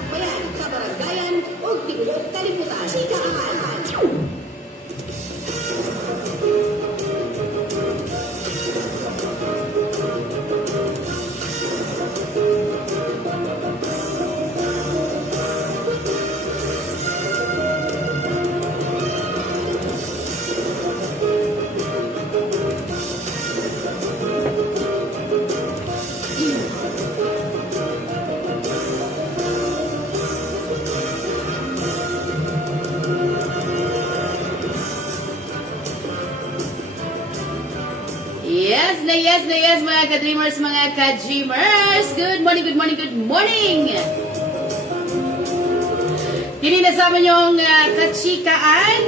Takbayan, kabaranggayan, o tibulok kalibutan. Sikaan! Yes na yes mga ka-dreamers, mga ka-dreamers. Good morning, good morning, good morning. Kini nasama niyong kachikaan,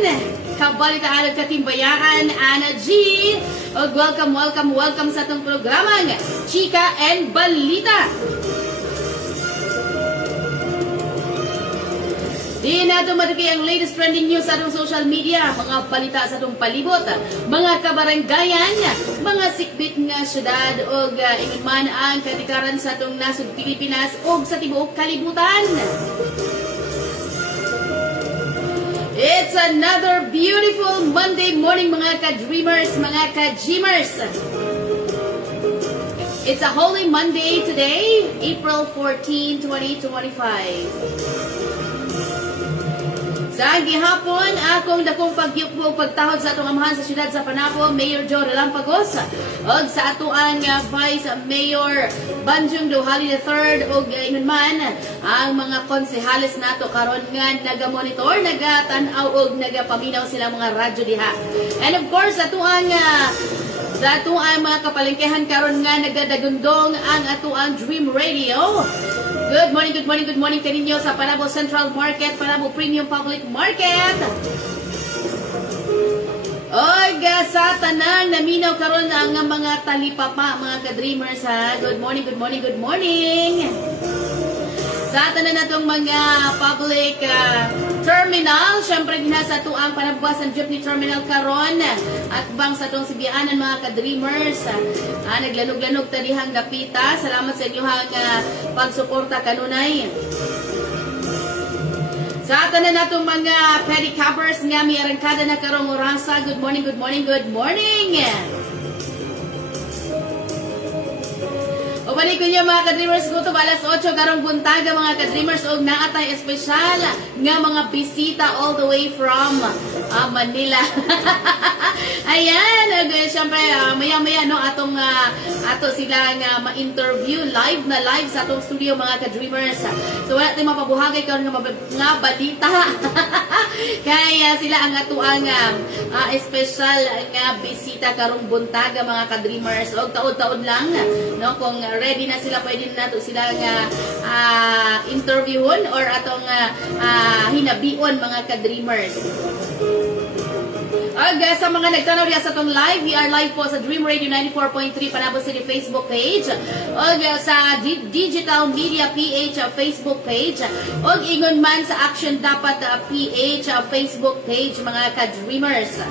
kabalitaan at katimbayaan, Ana G. O welcome sa itong programang Chika and Balita. Di nato madaki ang latest trending news sa atong social media, mga balita sa atong palibot, mga kabaranggayan, mga sikbit nga syudad o ingon man ang katikaran sa atong nasud Pilipinas o sa tibuok kalibutan. It's another beautiful Monday morning mga ka-dreamers, mga ka-dreamers. It's a holy Monday today, April 14, 2025. Sa gihapon, akong dakong pagyukbo pagtahod sa atong amahan sa siyudad sa Panapo, Mayor Joe Relampagos, o sa atuang Vice Mayor Banjung Duhali III, o ingon man, ang mga konsehales nato karon nga naga-monitor, naga-tanaw, o nagapaminaw sila mga radyo diha. And of course, sa atuang mga kapalengkehan karon nga nagadagundong ang atuang Dream Radio. Good morning kaninyo sa Panabo Central Market, Panabo Premium Public Market. Oy, sa tanang naminaw karon ang mga talipapa, mga ka-dreamers ha. Good morning. Sa tanan natong mga public terminal, syempre ginasa to ang panabukasan jeepney terminal karon at bang sa tong sibianan mga ka-dreamers. Naglanog-lanog tanihang dapita. Salamat sa inyong pagsuporta kanunay. Sa tanan natong mga pedicabbers nga may arangkada na karong orasa. Good morning. O balik ko niyo mga ka-dreamers ko to alas 8 karong buntaga mga ka-dreamers og naatay espesyal nga mga bisita all the way from Manila. Ayan, syempre maya-maya no ato sila nga ma-interview live sa atong studio mga ka-dreamers. So wala tayong mapabuhagay karon nga balita. Kaya sila ang atuang espesyal nga bisita karong buntaga mga ka-dreamers. Og taod-taod lang no kung ready na sila, pwede na nato sila nga interviewon or atong hinabion mga ka-dreamers. Sa mga nagtanaw diya sa itong live, we are live po sa Dream Radio 94.3 Panabo City Facebook page, o sa Digital Media PH Facebook page, o ingon man sa Action Dapat PH Facebook page mga ka-dreamers.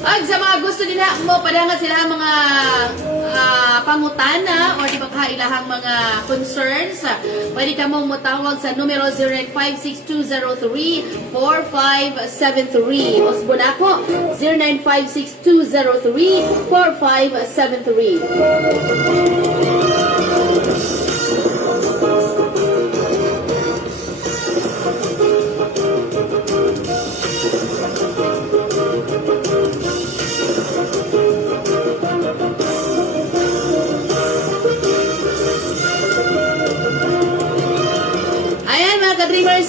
Ag sa mga gusto nila mo padangan sila mga pangutana o di ba kailahang mga concerns, pwede ka mong mutawag sa numero 0956-203-4573 o sabon ako 0956-203-4573.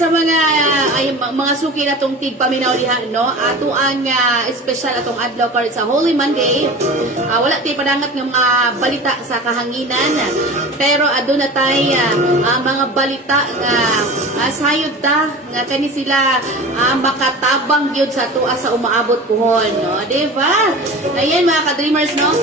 Sa mga suki na itong tigpaminaw diha, no? Ato ang special atong adlaw karon sa Holy Monday. Wala tayo padangat ng mga balita sa kahanginan. Pero aduna tay mga balita nga sayod ta nga kani sila makatabang gyud sa tuwa sa umaabot puhon, no? Diba? Ayan mga ka-dreamers, no?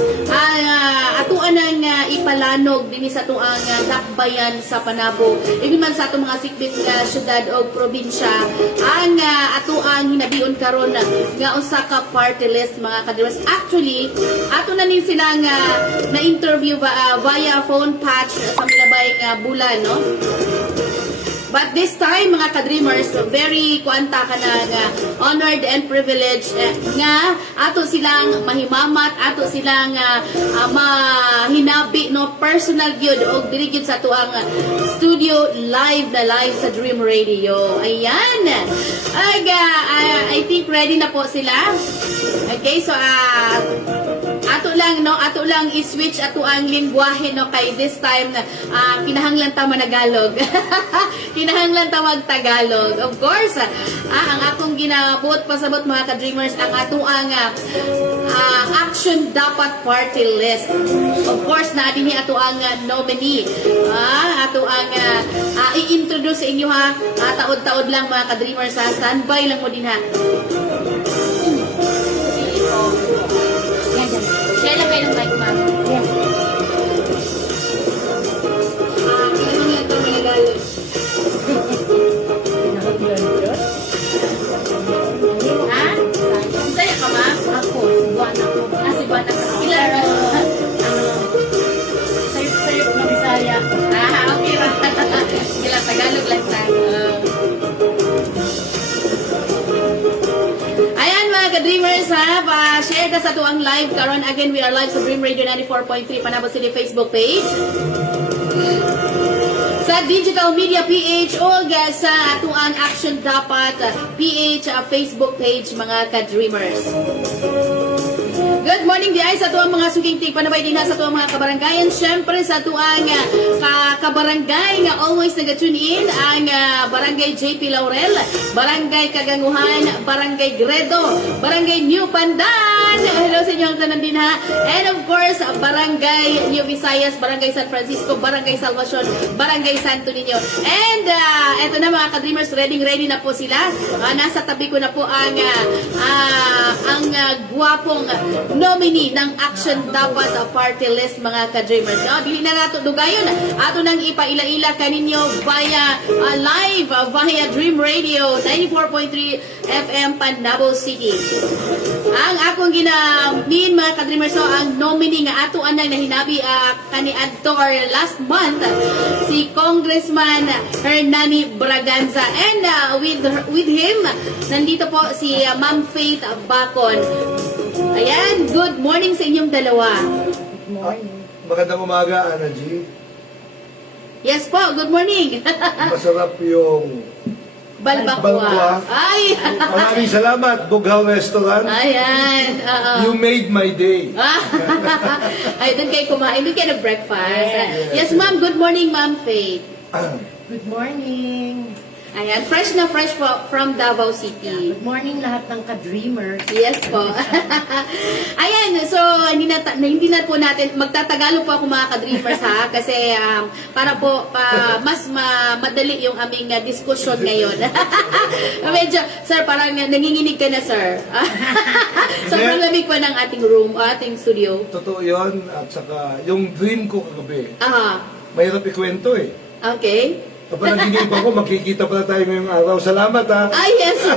Atuan ang ipalanog dinhi sa tuang dakbayan sa Panabo. Ibig man sa atong mga sikbit nga syudad o probinsya ang ato ang hinabion karon nga usa ka party list mga ka-dreamers. Actually, ato na nin sila nga na-interview via phone patch sa milabay nga bulan, no? But this time, mga ka-dreamers, very kuanta ka na honored and privileged nga ato silang mahimamat, ato silang mahinabi, no, personal gyud og diri gyud sa ato ang studio live sa Dream Radio. Ayan. I think ready na po sila. Okay, so ato lang i-switch ato ang lingwahe, no, kay this time kinahanglan ta managalog. Kinahanglan ta mag-Tagalog. Of course, ang akong ginabuot pasabot mga ka-dreamers ang ato ang action dapat party list. Of course, na dinhi ato ang nominee. Ato ang i-introduce sa inyo ha. Taod-taod lang mga ka-dreamers ha. Standby lang mo din ha. Share lang kayo ng mic, ma'am. Yes. Kinahanglan ta managalog. Ha? Saya ka, ma'am? Ako, Cebuana ako. Si Bata ka. Ilan? Sayop na Bisaya. Okay ra. Kailan Tagalog lang tayo. Ayan mga ka-dreamers ha, share ka sa tuang live karon. Again, we are live sa Dream Radio 94.3 Panabo City Facebook page. Sa Digital Media PH o sa atuang Action Dapat PH Facebook page mga ka-dreamers. Good morning di ay sa tuang mga suging panabay din sa tuang mga kabaranggayan. Syempre sa tuang kabarangay nga always nag-tune in ang Barangay JP Laurel, Barangay Kaganguhan, Barangay Gredo, Barangay New Pandan. Hello sa inyo ang tanan din ha. And of course, Barangay New Visayas, Barangay San Francisco, Barangay Salvacion, Barangay Santo Niño. And eto na mga ka-dreamers, ready na po sila. Nasa tabi ko na po ang guwapong nominee ng Action Dapat Party List mga ka-dreamers. Dili na nato dugayon. Ato nang ipaila-ila kaninyo via live via Dream Radio 94.3 FM Panabo City. Ang akong ginamin mga ka-dreamers, so ang nominee nga ato anang nahinabi kaniadto or last month si Congressman Hernani Braganza, and with him nandito po si Ma'am Faith Bacon. Ayan, good morning sa inyong dalawa. Good morning. Magandang umaga, Ana G. Yes po, good morning. Masarap yung Balbakwa. balbakwa. Ay! Maraming salamat, Bughaw Restaurant. Ayan. You made my day. Ay, doon kayo kumain. Doon kayo nag-breakfast. Yes, Yes. ma'am. Good morning, Ma'am Faith. Good morning. Ayan, fresh na fresh po from Davao City. Good morning lahat ng ka-dreamers. Yes po. Ayan, so hindi na po natin, magtatagalog po ako mga ka-dreamers ha, kasi para po mas madali yung aming diskusyon ngayon. Medyo, sir, parang nanginginig ka na, sir. Sobrang lamig pa ng ating room, ating studio. Totoo yun. At saka, yung dream ko kagabi, Aha, mahirap ikwento eh. okay. Kapag naginip ako, magkikita pala tayo ngayong araw. Salamat ha. Ay, yes po.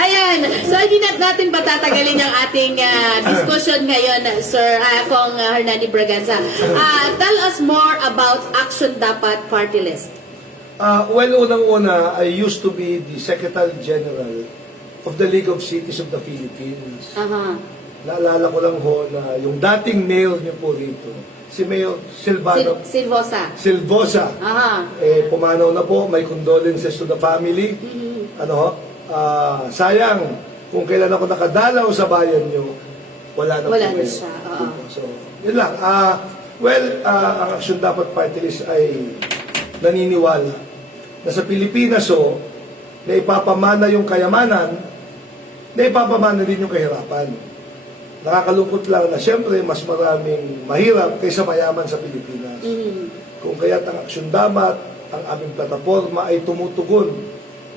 Ayan. So, hindi natin patatagalin yung ating discussion ngayon, Sir Kong Hernani Braganza. Tell us more about Action Dapat Party List. Well, unang-una, I used to be the Secretary General of the League of Cities of the Philippines. Aha. Naalala ko lang ho na yung dating mayor niyo po rito, si Mayor Silvano Silvosa. Silvosa, Aha. pumanaw na po, may condolences to the family. Sayang, kung kailan ako nakadalaw sa bayan nyo, wala na Wala po na kayo. siya, So, yun lang. Ang Action Dapat Party List ay naniniwala na sa Pilipinas na ipapamana yung kayamanan, na ipapamana din yung kahirapan. Nakakalungkot lang na siyempre mas maraming mahirap kaysa mayaman sa Pilipinas. Kung kaya't ang Action Dapat, ang aming plataforma ay tumutugon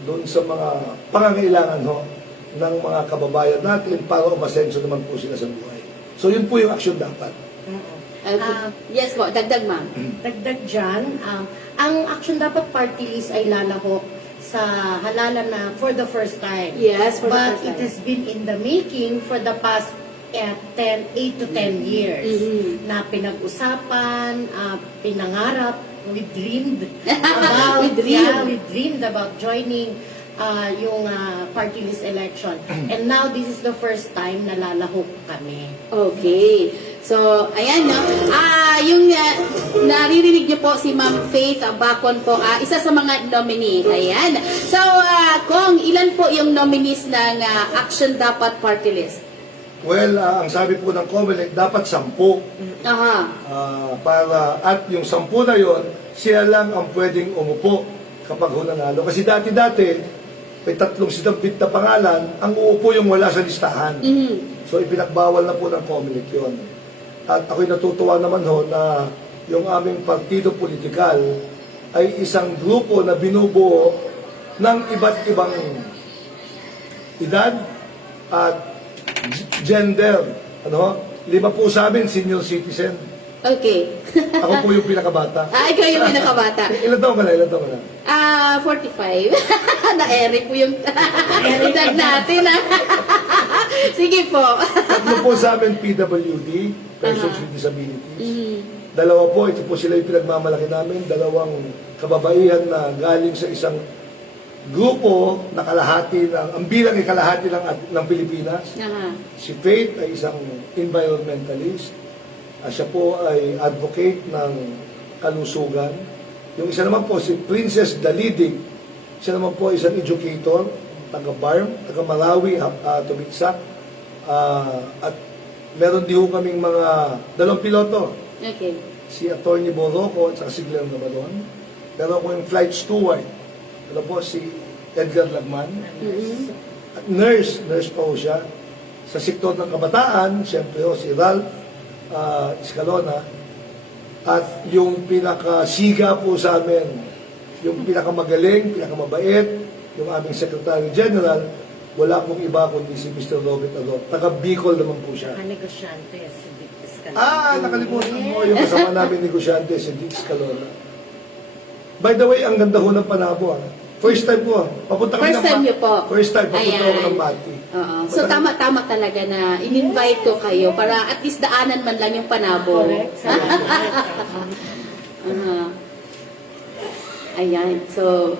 doon sa mga pangangailangan ng mga kababayan natin para umasenso naman po sila sa buhay. So yun po yung Action Dapat. Okay. Yes po, dagdag ma'am. Dagdag dyan, ang Action Dapat Party List ay lalahok sa halalan na for the first time. Yes, for the But first it time. has been in the making for the past 8 to 10 years Mhm. na pinag-usapan, pinangarap, we dreamed about, We dreamed. yeah, we dreamed about joining yung party list election. And now, this is the first time na lalahok kami. Okay. So, ayan, no? Yung naririnig niyo po si Ma'am Faith Bacon po, isa sa mga nominee. Ayan. So, Kong, ilan po yung nominees ng Action Dapat Party List? Well, ang sabi po ng COMELEC, dapat 10. Aha. At yung 10 na yon, sila lang ang pwedeng umupo kapag nanalo. Kasi dati-dati, may 3 sinabit na pangalan, ang uupo yung wala sa listahan. Mhm. So ipinagbawal na po ng COMELEC yun. At ako'y natutuwa naman ho na yung aming partido politikal ay isang grupo na binubuo ng iba't ibang edad at gender. 5 po sa amin, senior citizen. Okay. Ako po yung pinakabata. Ikaw yung pinakabata. Ilan taon ka na? 45. Na-eri po yung edad natin. Sige po. 3 po sa amin PWD, Persons with Disabilities. Mhm. 2 po, ito po sila yung pinagmamalaki namin, 2 kababaihan na galing sa isang grupo na kalahati ang bilang ay kalahati ng Pilipinas. Aha. Si Faith ay isang environmentalist. Siya po ay advocate ng kalusugan. Yung isa naman po, si Princess Dalidig. Siya naman po ay isang educator, taga-Barm, taga-Malawi, Tumigsak. At meron din ho kaming mga 2 piloto. Okay. Si Atty. Boroco at saka si Glenn Nabaron. Meron ko yung flight steward. Ano po, si Edgar Lagman. Mhm. At nurse pa ho siya. Sa sektor ng kabataan, siyempre ho, si Ralph Escalona. At yung pinakasiga po sa amin, yung pinakamagaling, pinakamabait, yung aming Secretary General, wala pong iba kundi si Mr. Robert Ador. Taga Bicol naman po siya. Negosyante, si Dick Escalona. Nakalimutan mo yung kasama namin negosyante, si Dick Escalona. By the way, ang ganda ho ng Panabo. First time po. Papunta kami First ng time niyo po? First time, papunta Ayan. ako ng Mati. Oo. So, tama-tama talaga na in-invite ko kayo para at least daanan man lang yung Panabo. Correct. Ayan. So,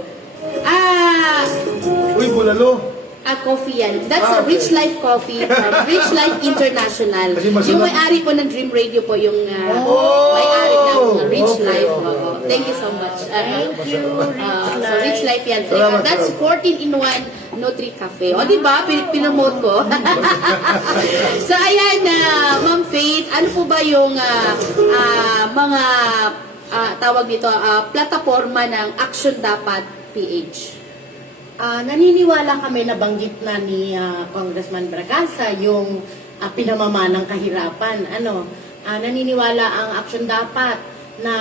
Uy, bulalo. coffee yan. That's a Okay. Rich Life Coffee from Rich Life International. Kasi masarap. Yung may-ari po ng Dream Radio po, yung Oh! may-ari ng Rich Okay, Life. okay, Oo. okay. Thank you so much. Thank you, So, Rich Life yan. Salamat, That's salamat. 14-in-1 Nutri Cafe. O, di ba? Pinomote ko. So, ayan, Ma'am Faith, ano po ba yung mga tawag dito, plataforma ng Action Dapat PH? Naniniwala kami, nabanggit na ni Congressman Braganza yung pinamamanang kahirapan. Naniniwala ang Action Dapat na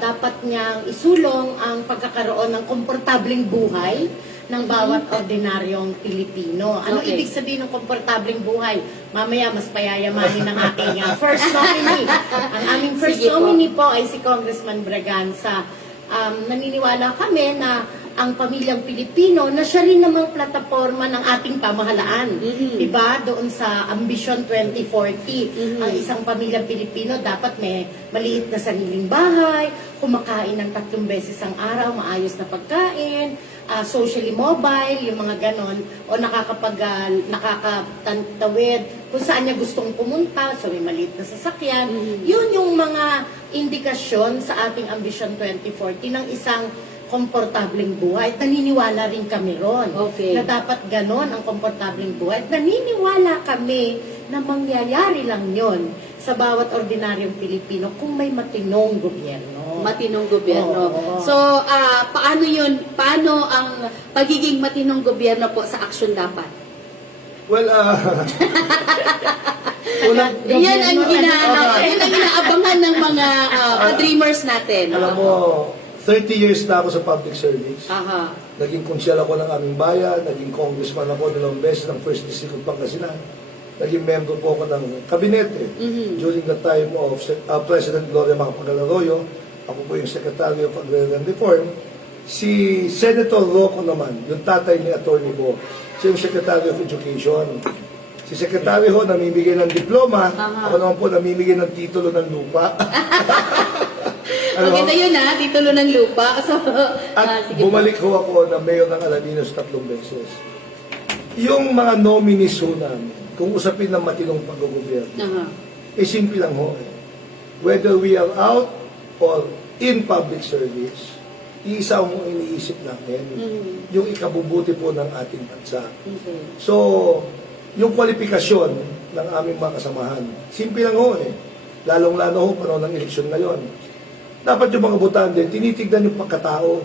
dapat niyang isulong ang pagkakaroon ng komportableng buhay ng bawat ordinaryong Pilipino. Ano Okay. ibig sabihin ng komportableng buhay? Mamaya mas payayamanin ng aking first nominee. Ang aming first Sige po. nominee po ay si Congressman Braganza. Naniniwala kami na ang pamilyang Pilipino na siya rin namang plataforma ng ating pamahalaan. Mhm. Diba? Doon sa Ambition 2040, Mhm. ang isang pamilyang Pilipino dapat may maliit na sariling bahay, kumakain ng 3 beses ang araw, maayos na pagkain, socially mobile, yung mga ganon, o nakakatawid kung saan niya gustong pumunta, so may maliit na sasakyan. Mhm. Yun yung mga indikasyon sa ating Ambition 2040 ng isang komportableng buhay. At naniniwala rin kami ron. Okay. Na dapat ganon ang komportableng buhay. At naniniwala kami na mangyayari lang yon sa bawat ordinaryong Pilipino kung may matinong gobyerno. Matinong gobyerno. Oo. So, paano yun? Paano ang pagiging matinong gobyerno po sa Action Dapat? Well, unang, Yan ang inaabangan ng mga ka-dreamers natin. alam mo, 30 years na ako sa public service. Aha. Naging konsyal ako ng aming bayan, naging congressman ako 2 beses ng First District of Pangasinan. Naging member po ako ng kabinete Mhm. during the time of President Gloria Macapagal Arroyo. Ako po yung Secretary of Agrarian Reform. Si Senator Rocco naman, yung tatay ni Atty. Bo, siya yung Secretary of Education. Si Secretary ho namimigay ng diploma, Aha. ako naman po namimigay ng titulo ng lupa. Ano? Maganda yun titulo ng lupa. So, At sige po. bumalik ho ako na mayor ng Alaminos 3 beses. Yung mga nominees ho namin, kung usapin ng matinong pag-gobyerno, Aha. simple lang ho eh. Whether we are out or in public service, isa ang iniisip namin, Mhm. yung ikabubuti po ng ating bansa. Okay. So, yung kwalifikasyon ng aming mga kasamahan, simple lang ho eh. Lalong-lalo ho panahon ng eleksyon ngayon. Dapat yung mga botante, tinitignan yung pagkatao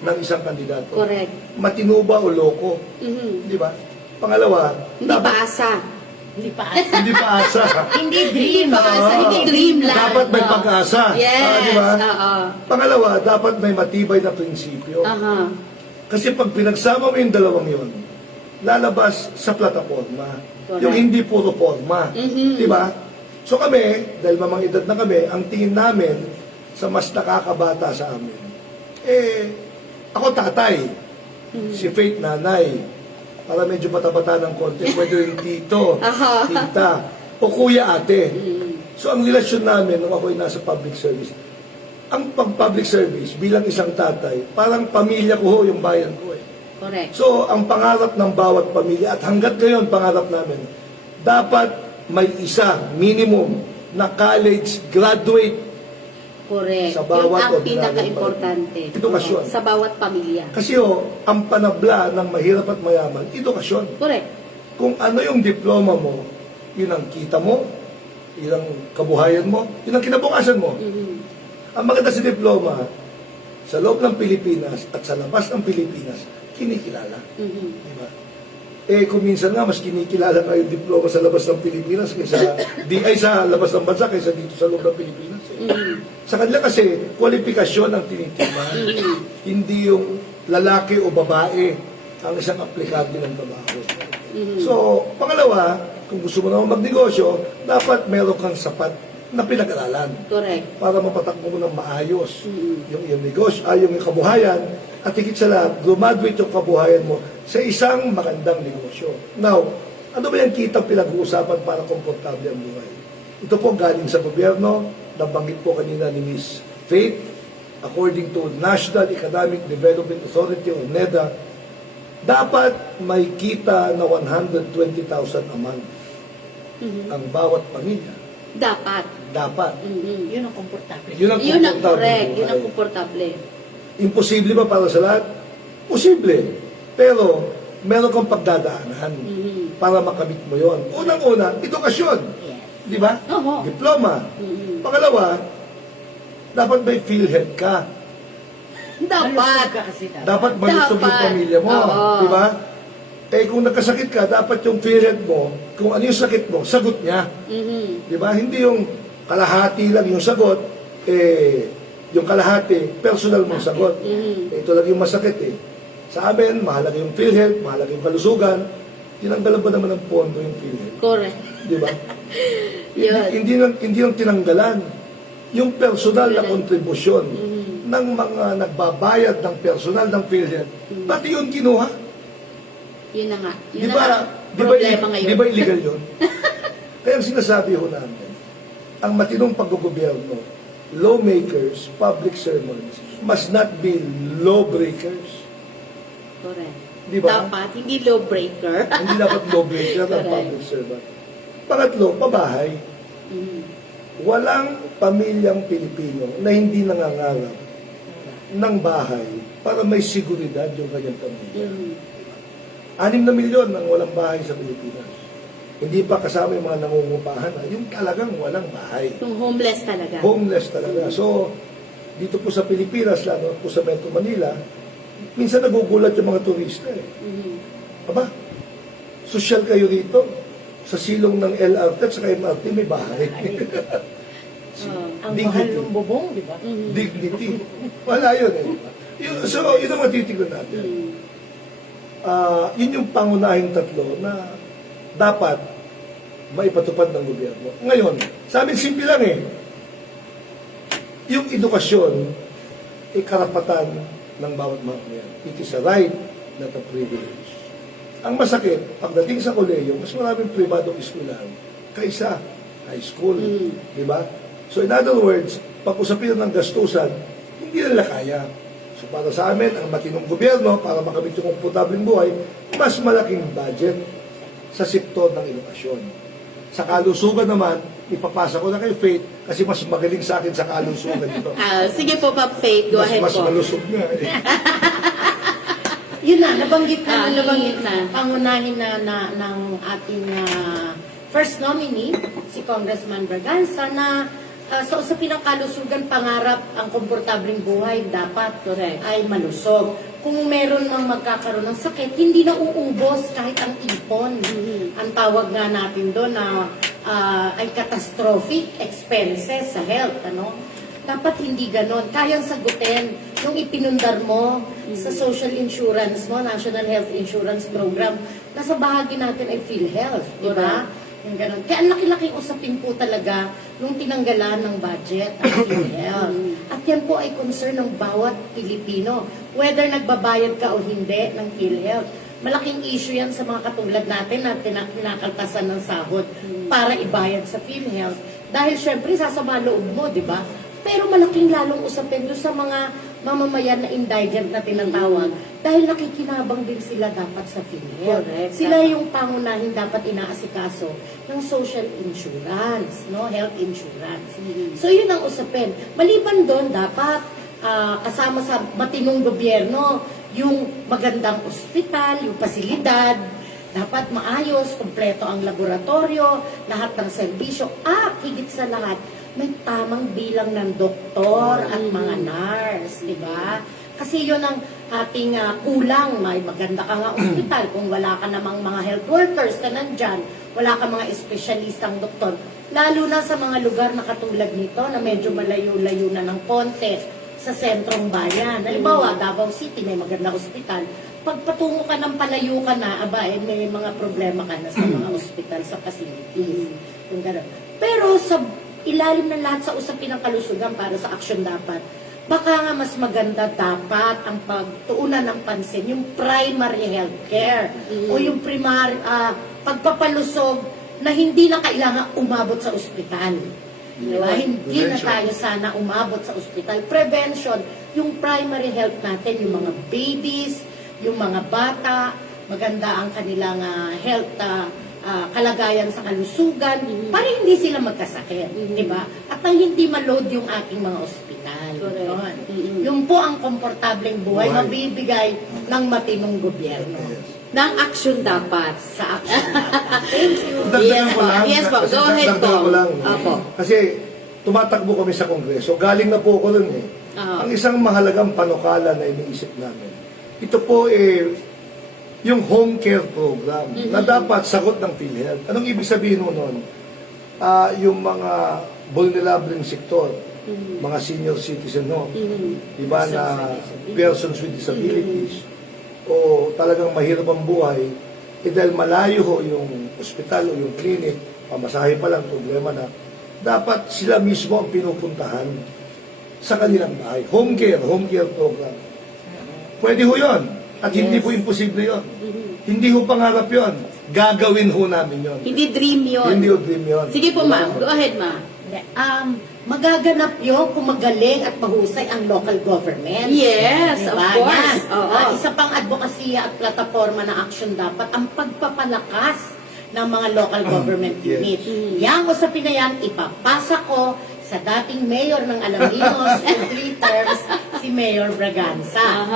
ng isang kandidato. Correct. Matino ba o loko? Mhm. Di ba? Pangalawa, Hindi dapat, paasa. Hindi pa asa. hindi pa asa. Hindi dream. paasa, hindi dream lang. Dapat may Oo. pag-asa. Yes. Di ba? Oo. Pangalawa, dapat may matibay na prinsipyo. Aha. Kasi pag pinagsama mo yung dalawang yun, lalabas sa plataforma. Correct. Yung hindi puro forma. Mhm. Di ba? So kami, dahil mamang edad na kami, ang tingin namin sa mas nakakabata sa amin, ako tatay, si Faith nanay, para medyo bata-bata ng konti, pwede rin tito, Aha. tita, o kuya ate. Mhm. So ang relasyon namin nung ako'y nasa public service, ang pag-public service bilang isang tatay, parang pamilya ko ho yung bayan ko eh. Correct. So, ang pangarap ng bawat pamilya, at hanggat ngayon, pangarap namin, dapat may isa, minimum, na college graduate. Correct. Sa bawat Yun ang ordinaryo pinaka-importante. Edukasyon. Sa bawat pamilya. Kasi ang panabla ng mahirap at mayaman, edukasyon. Correct. Kung ano yung diploma mo, yun ang kita mo, yun ang kabuhayan mo, yun ang kinabukasan mo. Mhm. Ang maganda sa diploma, sa loob ng Pilipinas at sa labas ng Pilipinas, kinikilala. Mhm. Diba? Kung minsan nga, mas kinikilala nga yung diploma sa labas ng Pilipinas kaysa, sa labas ng bansa kaysa dito sa loob ng Pilipinas. Mhm. Sa kanila kasi, kwalifikasyon ang tinitingnan. Hindi yung lalaki o babae ang isang aplikable ng trabaho. So, pangalawa, kung gusto mo naman magnegosyo, dapat meron kang sapat na pinag-aralan Correct. para mapatakbo mo ng maayos Mhm. yung iyong negosyo, yung kabuhayan, at higit sa lahat, graduate yung kabuhayan mo sa isang magandang negosyo. Now, ano ba yung kitang pinag-uusapan para komportable ang buhay? Ito po galing sa gobyerno, nabanggit po kanina ni Ms. Faith, according to National Economic Development Authority o NEDA, dapat may kita na 120,000 a month Mhm. ang bawat pamilya. Dapat. Dapat. Mhm. Yun ang komportable. Yun ang Yun ang komportable correct. Yun ang buhay. komportable. Imposible ba para sa lahat? Posible. Pero, meron kang pagdadaanan Mhm. para makamit mo yon. Unang-una, edukasyon. Yes. Di ba? Oo. Diploma. Mhm. Pangalawa, dapat may PhilHealth ka. Dapat. Malusog ka kasi dapat. Dapat malusog yung Dapat. pamilya mo. Oo. Di ba? Kung nagkasakit ka, dapat yung PhilHealth mo, kung ano yung sakit mo, sagot niya. Mhm. Di ba? Hindi yung kalahati lang yung sagot, yung kalahati, personal mong sagot. Mhm. Ito lang yung masakit eh. Sa amin, mahalaga yung PhilHealth, mahalaga yung kalusugan. Tinanggalan ba naman ng pondo yung PhilHealth? Correct. Di ba? Yun. Hindi lang tinanggalan. Yung personal na kontribusyon Mhm. ng mga nagbabayad ng personal ng PhilHealth, pati yun kinuha. Yun na nga. Yun Di na ba, nga. Problema ngayon. di ba illegal yun? Kaya ang sinasabi ho namin, ang matinong paggogobyerno, lawmakers, public servants, must not be lawbreakers. Correct. Di ba? Dapat, hindi lawbreaker. Hindi dapat lawbreaker ng Correct. public servant. Pangatlo, pabahay. Mhm. Walang pamilyang Pilipino na hindi nangangarap ng bahay para may seguridad yung kanyang pamilya. Mhm. 6 na milyon ang walang bahay sa Pilipinas. Hindi pa kasama yung mga nangungupahan. Yung talagang walang bahay. Yung homeless talaga. Homeless talaga. So, dito po sa Pilipinas, lalo po sa Metro Manila, minsan nagugulat yung mga turista eh. Mhm. Aba, sosyal kayo rito. Sa silong ng LRT at sa MRT may bahay. Oh. Ang Dignity. mahal ng bubong, di ba? Mhm. Dignity. Wala yun eh. So, yun ang matitignan natin. Mhm. Yun yung pangunahing tatlo na dapat maipatupad ng gobyerno. Ngayon, sa amin simple lang eh. Yung edukasyon ay karapatan ng bawat mamamayan. It is a right, not a privilege. Ang masakit, pagdating sa kolehiyo, mas maraming pribadong eskwelahan kaysa high school. Di ba? So in other words, pag-usapin ng gastusan, hindi nila kaya. So para sa amin, ang matinong gobyerno, para makamit yung komportableng buhay, mas malaking budget sa sektor ng edukasyon. Sa kalusugan naman, ipapasa ko na kay Faith kasi mas magaling sa akin sa kalusugan dito. Sige po, Pop Faith, go ahead Mas po. malusog nga eh. Yun na, nabanggit na, nabanggit na. pangunahin na ng ating first nominee, si Congressman Braganza, na sa usapin ng kalusugan, pangarap ang komportableng buhay dapat Correct. ay malusog. Kung meron mang magkakaroon ng sakit, hindi na uubos kahit ang ipon. Ang tawag nga natin doon na ay catastrophic expenses sa health. Ano? Dapat hindi ganon. Kayang sagutin nung ipinundar mo sa social insurance mo, National Health Insurance Program, nasa bahagi natin ay PhilHealth, di ba? Yung ganon. Kaya ang laki-laking usapin po talaga nung tinanggalan ng budget ang PhilHealth. At yan po ay concern ng bawat Pilipino. Whether nagbabayad ka o hindi ng PhilHealth. Malaking issue yan sa mga katulad natin na kinakaltasan ng sahod para ibayad sa PhilHealth. Dahil syempre sasama loob mo, di ba? Pero malaking lalong usapin doon sa mga mamamayan na indigent na tinatawag dahil nakikinabang din sila dapat sa PhilHealth. Correct. Sila yung pangunahing dapat inaasikaso ng social insurance, no, health insurance. So yun ang usapin. Maliban doon, dapat kasama sa matinong gobyerno yung magandang ospital, yung pasilidad, dapat maayos, kumpleto ang laboratorio, lahat ng serbisyo, at higit sa lahat, may tamang bilang ng doktor at mga nurse, di ba? Kasi yun ang ating kulang. May maganda ka nga ospital kung wala ka namang mga health workers na nandyan, wala ka mga espesyalistang doktor. Lalo na sa mga lugar na katulad nito na medyo malayo-layo na ng konti sa sentrong bayan. Halimbawa, Davao City may maganda ospital. Pag patungo ka ng palayo ka na, may mga problema ka na sa mga ospital, sa facilities. Yung ganun. Pero sa ilalim ng lahat sa usapin ng kalusugan para sa aksyon dapat, baka nga mas maganda dapat ang pagtuunan ng pansin, yung primary health care o yung primary pagpapalusog na hindi na kailangan umabot sa ospital. Diba? Hindi na tayo sana umabot sa ospital. Prevention, yung primary health natin, yung mga babies, yung mga bata, maganda ang kanilang health kalagayan sa kalusugan para hindi sila magkasakit, di ba? At nang hindi ma-load yung aking mga ospital. Yung po ang komportableng buhay mabibigay ng matinong gobyerno. Ng action dapat. Sa action. Thank you. Dagdagan ko lang. Yes po. Kasi Go ahead dagdagan po. ko lang. Opo. Kasi tumatakbo kami sa Kongreso. Galing na po ako dun eh. Ang isang mahalagang panukala na iniisip namin, ito po yung home care program na dapat sagot ng PhilHealth. Anong ibig sabihin mo nun? Yung mga vulnerable sektor, mga senior citizen, no? Diba na persons with disabilities, o talagang mahirap ang buhay, dahil malayo ho yung ospital o yung clinic, pamasahe pa lang, problema na, dapat sila mismo ang pinupuntahan sa kanilang bahay. Home care program. Pwede ho yun. At hindi po imposible yun. Hindi ho pangarap yun. Gagawin ho namin yun. Hindi dream yun. Hindi ho dream yun. Sige po, ma'am. Go ahead, ma'am. Magaganap yun kung magaling at mahusay ang local government. Yes, Diba? of course. Yan. Oo. Isa pang advokasya at plataforma na action dapat ang pagpapalakas ng mga local government Yes. unit. Yang usapin na yan, ipapasa ko sa dating mayor ng Alaminos in 3 terms, si Mayor Braganza.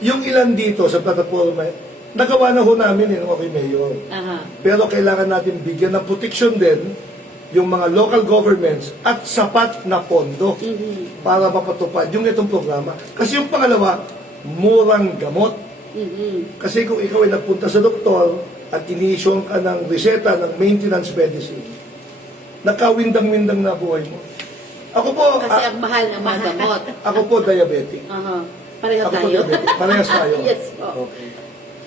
Yung ilan dito sa plataforma, nagawa na ho namin yun, okay, Mayor. Pero kailangan natin bigyan ng protection din yung mga local governments at sapat na pondo para mapatupad yung itong programa. Kasi yung pangalawa, murang gamot. Kasi kung ikaw ay nagpunta sa doktor at iniisyon ka ng reseta ng maintenance medicine, nakawindang-windang na buhay mo. Ako po, Kasi ang mahal ng mga gamot. ako po diabetic. Pareho Ako po tayo. diabetic. Parehas tayo. Yes po. Okay.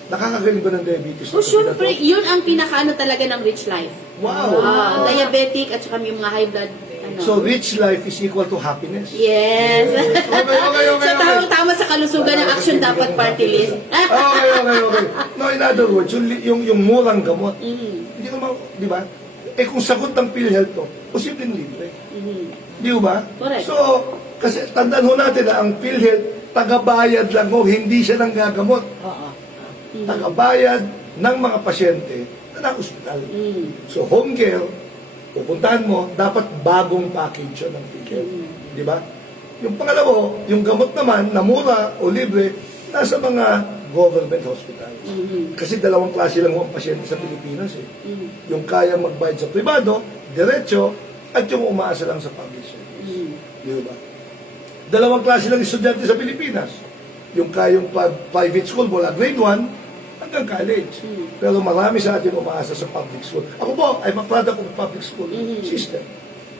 Nakakagaling ba ng diabetes? O syempre, yun ang pinakaano talaga ng rich life. Wow. Diabetic at saka yung mga high blood. So, rich life is equal to happiness? Yes. Okay. So, tama sa kalusugan ng Action Dapat Party List. Okay. No, in other words, yung murang gamot. Mhm. Hindi naman, di ba? Eh kung sagot ng PhilHealth to, posibleng libre. Mhm. Di ba? Correct. So, kasi tandaan ho natin na ang PhilHealth, tagabayad lang ho, hindi siya nang gagamot. Oo. Tagabayad ng mga pasyente na na-hospital. Mhm. So, home care, pupuntahan mo, dapat bagong package yun ng PhilHealth. Di ba? Yung pangalawa, yung gamot naman, na mura o libre, nasa mga government hospital. Mhm. Kasi dalawang klase lang ho ang pasyente sa Pilipinas eh. Mhm. Yung kaya magbayad sa pribado, diretso, at yung umaasa lang sa public service. Mhm. Di ba? Dalawang klase lang estudyante sa Pilipinas. Yung kayong private school mula grade 1 hanggang college. Pero marami sa atin umaasa sa public school. Ako po, I'm a product of the public school system.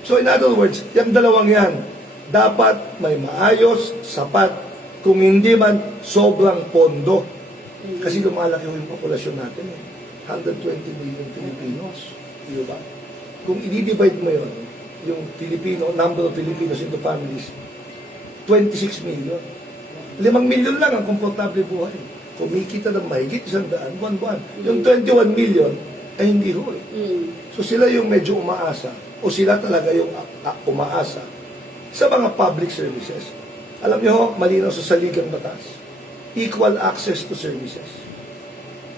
So in other words, yung dalawang yan, dapat may maayos, sapat, kung hindi man sobrang pondo. Kasi lumalaki yung populasyon natin eh. 120 million Filipinos. Di ba? Kung i-divide mo yun, yung Filipino, number of Filipinos into families, 26 million. 5 million lang ang komportable buhay. Kumikita ng mahigit 100 buwan-buwan. Yung 21 million, ay hindi ho eh. Mhm. So sila yung medyo umaasa, o sila talaga yung umaasa sa mga public services. Alam niyo ho, malinaw sa saligang batas. Equal access to services.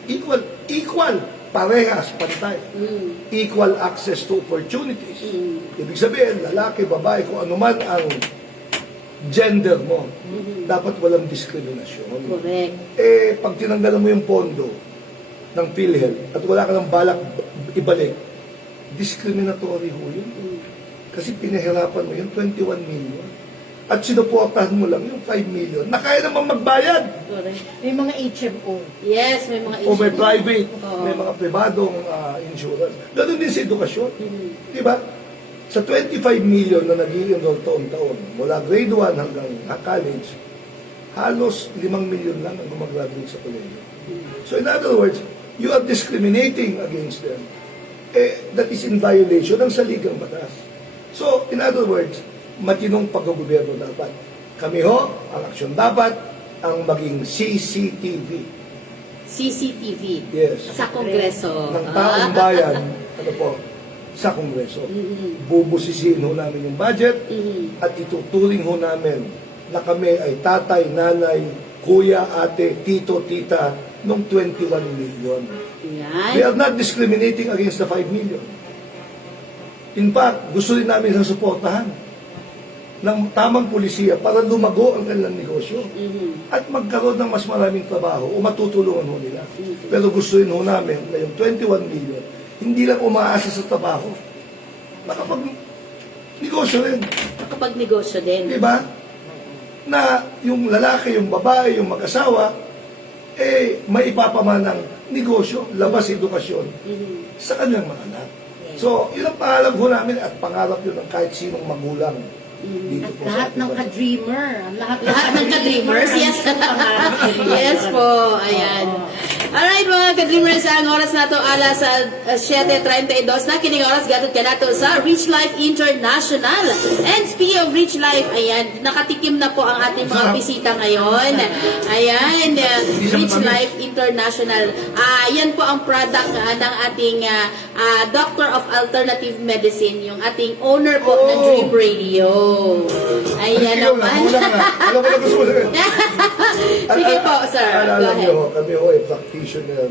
Equal, parehas, pantay. Mhm. Equal access to opportunities. Mhm. Ibig sabihin, lalaki, babae, kung ano man ang gender mo, dapat walang diskriminasyon. Correct. Eh, pag tinanggalan mo yung pondo ng PhilHealth at wala ka ng balak ibalik, discriminatory ho yun. Kasi pinahirapan mo yung 21 million. At sinuportahan mo lang yung 5 million na kaya naman magbayad. Correct. May mga HMO. Yes, may mga O may issue. private, Oo. may mga pribadong insurance. Ganun din sa edukasyon. Mhm. Di ba? Sa 25 million na nag-i-enroll taon-taon, mula grade 1 hanggang college, halos 5 million lang ang gumagraduate sa kolehiyo. So in other words, you are discriminating against them. Eh, that is in violation ng saligang batas. So, in other words, matinong paggogobyerno dapat. Kami ho, ang aksyon dapat, ang maging CCTV. CCTV. Yes. Sa Kongreso. Ng taong bayan, ano po, sa Kongreso. Bubusisiin ho namin yung budget Mhm. at ituturing ho namin na kami ay tatay, nanay, kuya, ate, tito, tita nung 21 million. We Yan. are not discriminating against the 5 million. In fact, gusto rin namin sa suportahan ng tamang pulisiya para lumago ang kanilang negosyo Mhm. at magkaroon ng mas maraming trabaho o matutulungan ho nila. Pero gusto rin ho namin na yung 21 million, hindi lang umaasa sa trabaho. Nakapag-negosyo rin. Kapag negosyo din. Di ba? Na yung lalaki, yung babae, yung mag-asawa, eh, may ipapamanang negosyo, labas edukasyon Mhm. sa kanilang mga anak. So, yun ang pangarap ho namin at pangarap yun ng kahit sinong magulang dito At po sa lahat ating ng bansa. ka-dreamer. Lahat ng ka-dreamers, yes. Yes po, ayan. Alright mga ka-dreamers, ang oras na to alas 7:32 na kining oras gatod ka nato sa Rich Life International. And speaking of Rich Life, ayan, nakatikim na po ang ating mga bisita ngayon. Ayan, Rich Life International. Yan po ang product ng ating Doctor of Alternative Medicine, yung ating owner po ng Dream Radio. Ayan Sige, naman. alam ko na gusto mo sabihin. Sige po, sir. Go Alam ahead. niyo, kami ho ay practitioner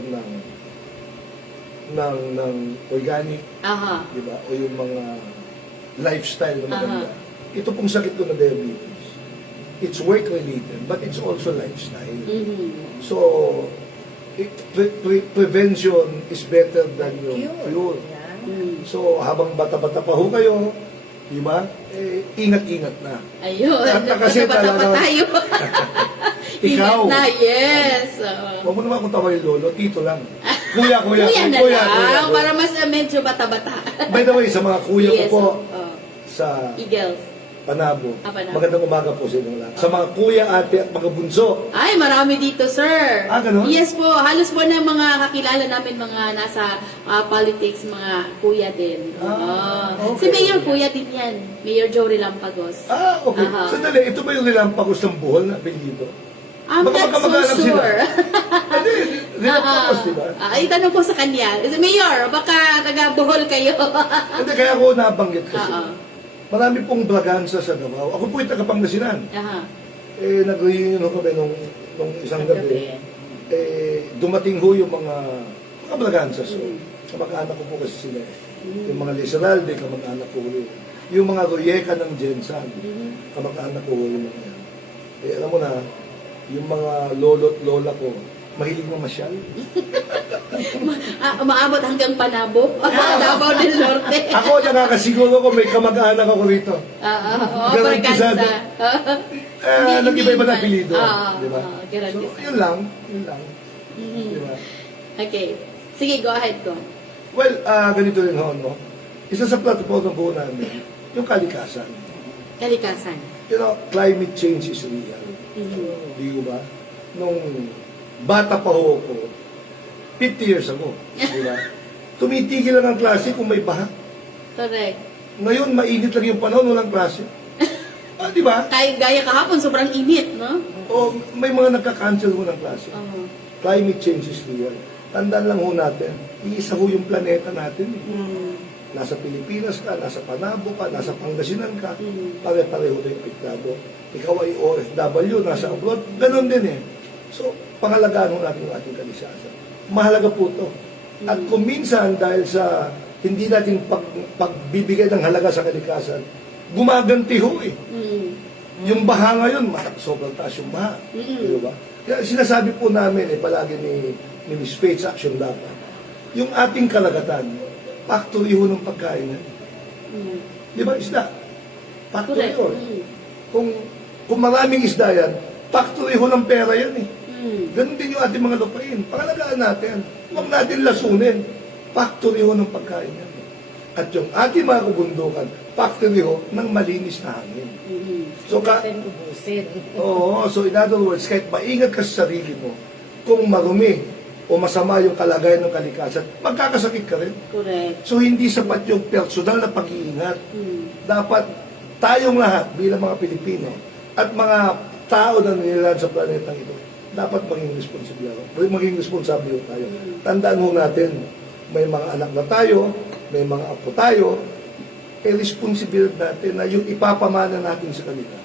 ng organic, Aha. di ba? O yung mga lifestyle na maganda. Ito pong sakit ko na diabetes. It's work-related, but it's also lifestyle. Mhm. So, prevention is better than yung cure. Mm. So, habang bata-bata pa ho kayo, di ba? Eh, ingat-ingat na. Ayun. At kasi Bata pa talaga- tayo. Ikaw. Ingat na, yes. Oo. Huwag mo naman kung tawagin lolo, tito lang. Kuya. Kuya na kuya. lang. Para mas medyo bata-bata. By the way, sa mga kuya Yes. ko po oo. sa Eagles. Panabo, Panabo. magandang umaga po sa inyo lahat. Sa mga kuya, ate at mga bunso, Ay, marami dito, sir. Ganun? Yes po. Halos po ng mga kakilala namin, mga nasa politics, mga kuya din. Oo. Si okay. Mayor Kuya din yan. Mayor Jory Lampagos. okay. Aha. Sandali, ito ba yung nilampagos ng buhol na apelyido? I'm Baka not so magkamag-anak sila. sure. Hindi, purpose, di ba? Itanong ko sa kanya. Mayor, baka taga-Bohol kayo. Hindi, kaya ako nabanggit kasi. Oo. Marami pong Braganza sa Davao. Ako po yung taga-Pangasinan. Aha. Nag-reunion ho kami nung isang gabi. Dumating ho yung mga Braganzas. So, kamag-anak ko po kasi sila. Yung mga Lizaralde, kamag-anak ko rin. Yung mga Royeca ng Jensan, kamag-anak ko rin. Alam mo na, yung mga lolo't lola ko, mahilig mamasyal. Umaabot hanggang Panabo. Davao del Norte. Ako, nakakasiguro ko may kamag-anak ako rito. Braganza. Nag-iba-iba na apelido. Di ba? So, Garantisado. yun lang. Di ba? Okay. Sige, go ahead ko. Well, ganito rin ho, no? Isa sa platform ng buo namin, yung kalikasan. Kalikasan. You know, climate change is real. Di ko ba? Nung bata pa ho ako, 50 years ago, di ba? Tumitigil lang ang klase kung may baha. Correct. Ngayon, mainit lang yung panahon, walang klase. Di ba? Gaya kahapon, sobrang init, no? O may mga nagka-cancel ho ng klase. Climate change is real. Tandaan lang ho natin, iisa ho yung planeta natin. Nasa Pilipinas ka, nasa Panabo ka, nasa Pangasinan ka, pare-pareho tayong apektado. Ikaw ay OFW, nasa abroad, ganun din eh. So, pangalagaan ho natin yung ating kalikasan. Mahalaga po ito. At kung minsan, dahil sa hindi natin pagbibigay ng halaga sa kalikasan, gumaganti ho eh. Yung baha ngayon, sobrang taas yung baha. Di ba? Kaya sinasabi po namin palagi ni Ms. Faith sa Action Data, yung ating kalagatan, factory ho ng pagkain. Di ba, isda? Factory ho. Kung maraming isda yan, factory ho ng pera yan eh. Ganun din yung ating mga lupain. Pangalagaan natin. Huwag natin lasunin. Factory ho ng pagkain yan. At yung ating mga kabundukan, factory ho ng malinis na hangin. So, so in other words, kahit maingat ka sa sarili mo, kung marumi o masama yung kalagayan ng kalikasan, magkakasakit ka rin. Correct. So, hindi sapat yung personal na pag-iingat. Dapat tayong lahat bilang mga Pilipino at mga tao na nilalaan sa planetang ito, dapat maging responsable tayo. Tandaan mo natin, may mga anak na tayo, may mga apo tayo, responsibilidad natin na yung ipapamana natin sa kanila.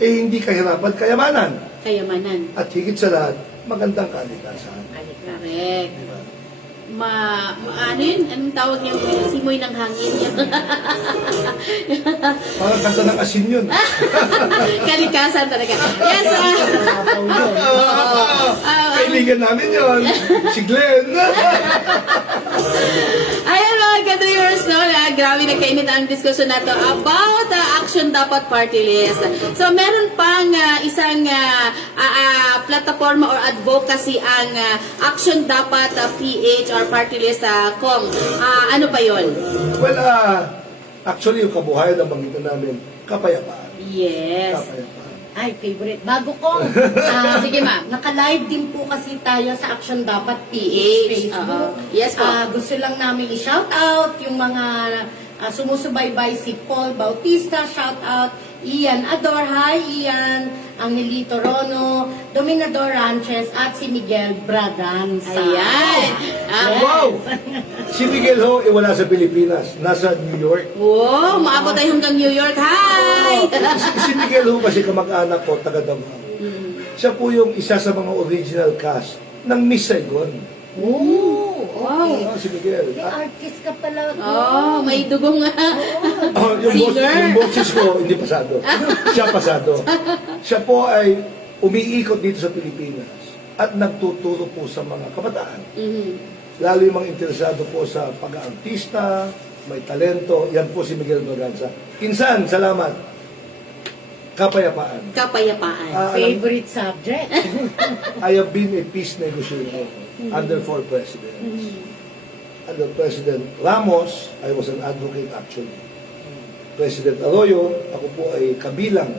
Hindi kahirapan, kayamanan. Kayamanan. At higit sa lahat, magandang kalikasan. Correct. Diba? Ano yun? Anong tawag niya? Simoy ng hangin niya. Parang kanta ng asin yun. Kalikasan talaga. Yes, Kaibigan namin yun. Si Glenn. Ayan mga ka-dreamers, no? Grabe nagkainit ang diskusyon na to about Action Dapat Party List. So, meron pang isang plataforma or advocacy ang Action Dapat PH or Party List. Kung ano pa yon? Well, actually, yung kabuhayan na banggitan namin, kapayapaan. Yes. Kapayapaan. Ay, favorite. Bago ko, Sige, ma'am. naka-live din po kasi tayo sa Action Dapat PH. Facebook. Yes po. Gusto lang namin i-shout out yung mga sumusubaybay, si Paul Bautista, shout out, Ian Ador, hi Ian, Angelito Rono, Dominador Ranches, at si Miguel Braganza. Ayan. Yes. Wow! Si Miguel ho, wala sa Pilipinas. Nasa New York. Wow, maabot tayo hanggang New York. Hi! Si Miguel ho kasi kamag-anak ko, taga Davao. Siya po yung isa sa mga original cast ng Miss Saigon. Wow. Si Miguel. May artist ka pala. May dugong Yung boses ko, hindi pasado. Siya pasado. Siya po ay umiikot dito sa Pilipinas at nagtuturo po sa mga kabataan. Lalo yung mga interesado po sa pag-aartista, may talento. Yan po si Miguel Braganza. Insan, salamat. Kapayapaan. Kapayapaan. Favorite subject. I have been a peace negotiator under 4 presidents. Under President Ramos, I was an advocate actually. President Arroyo, ako po ay kabilang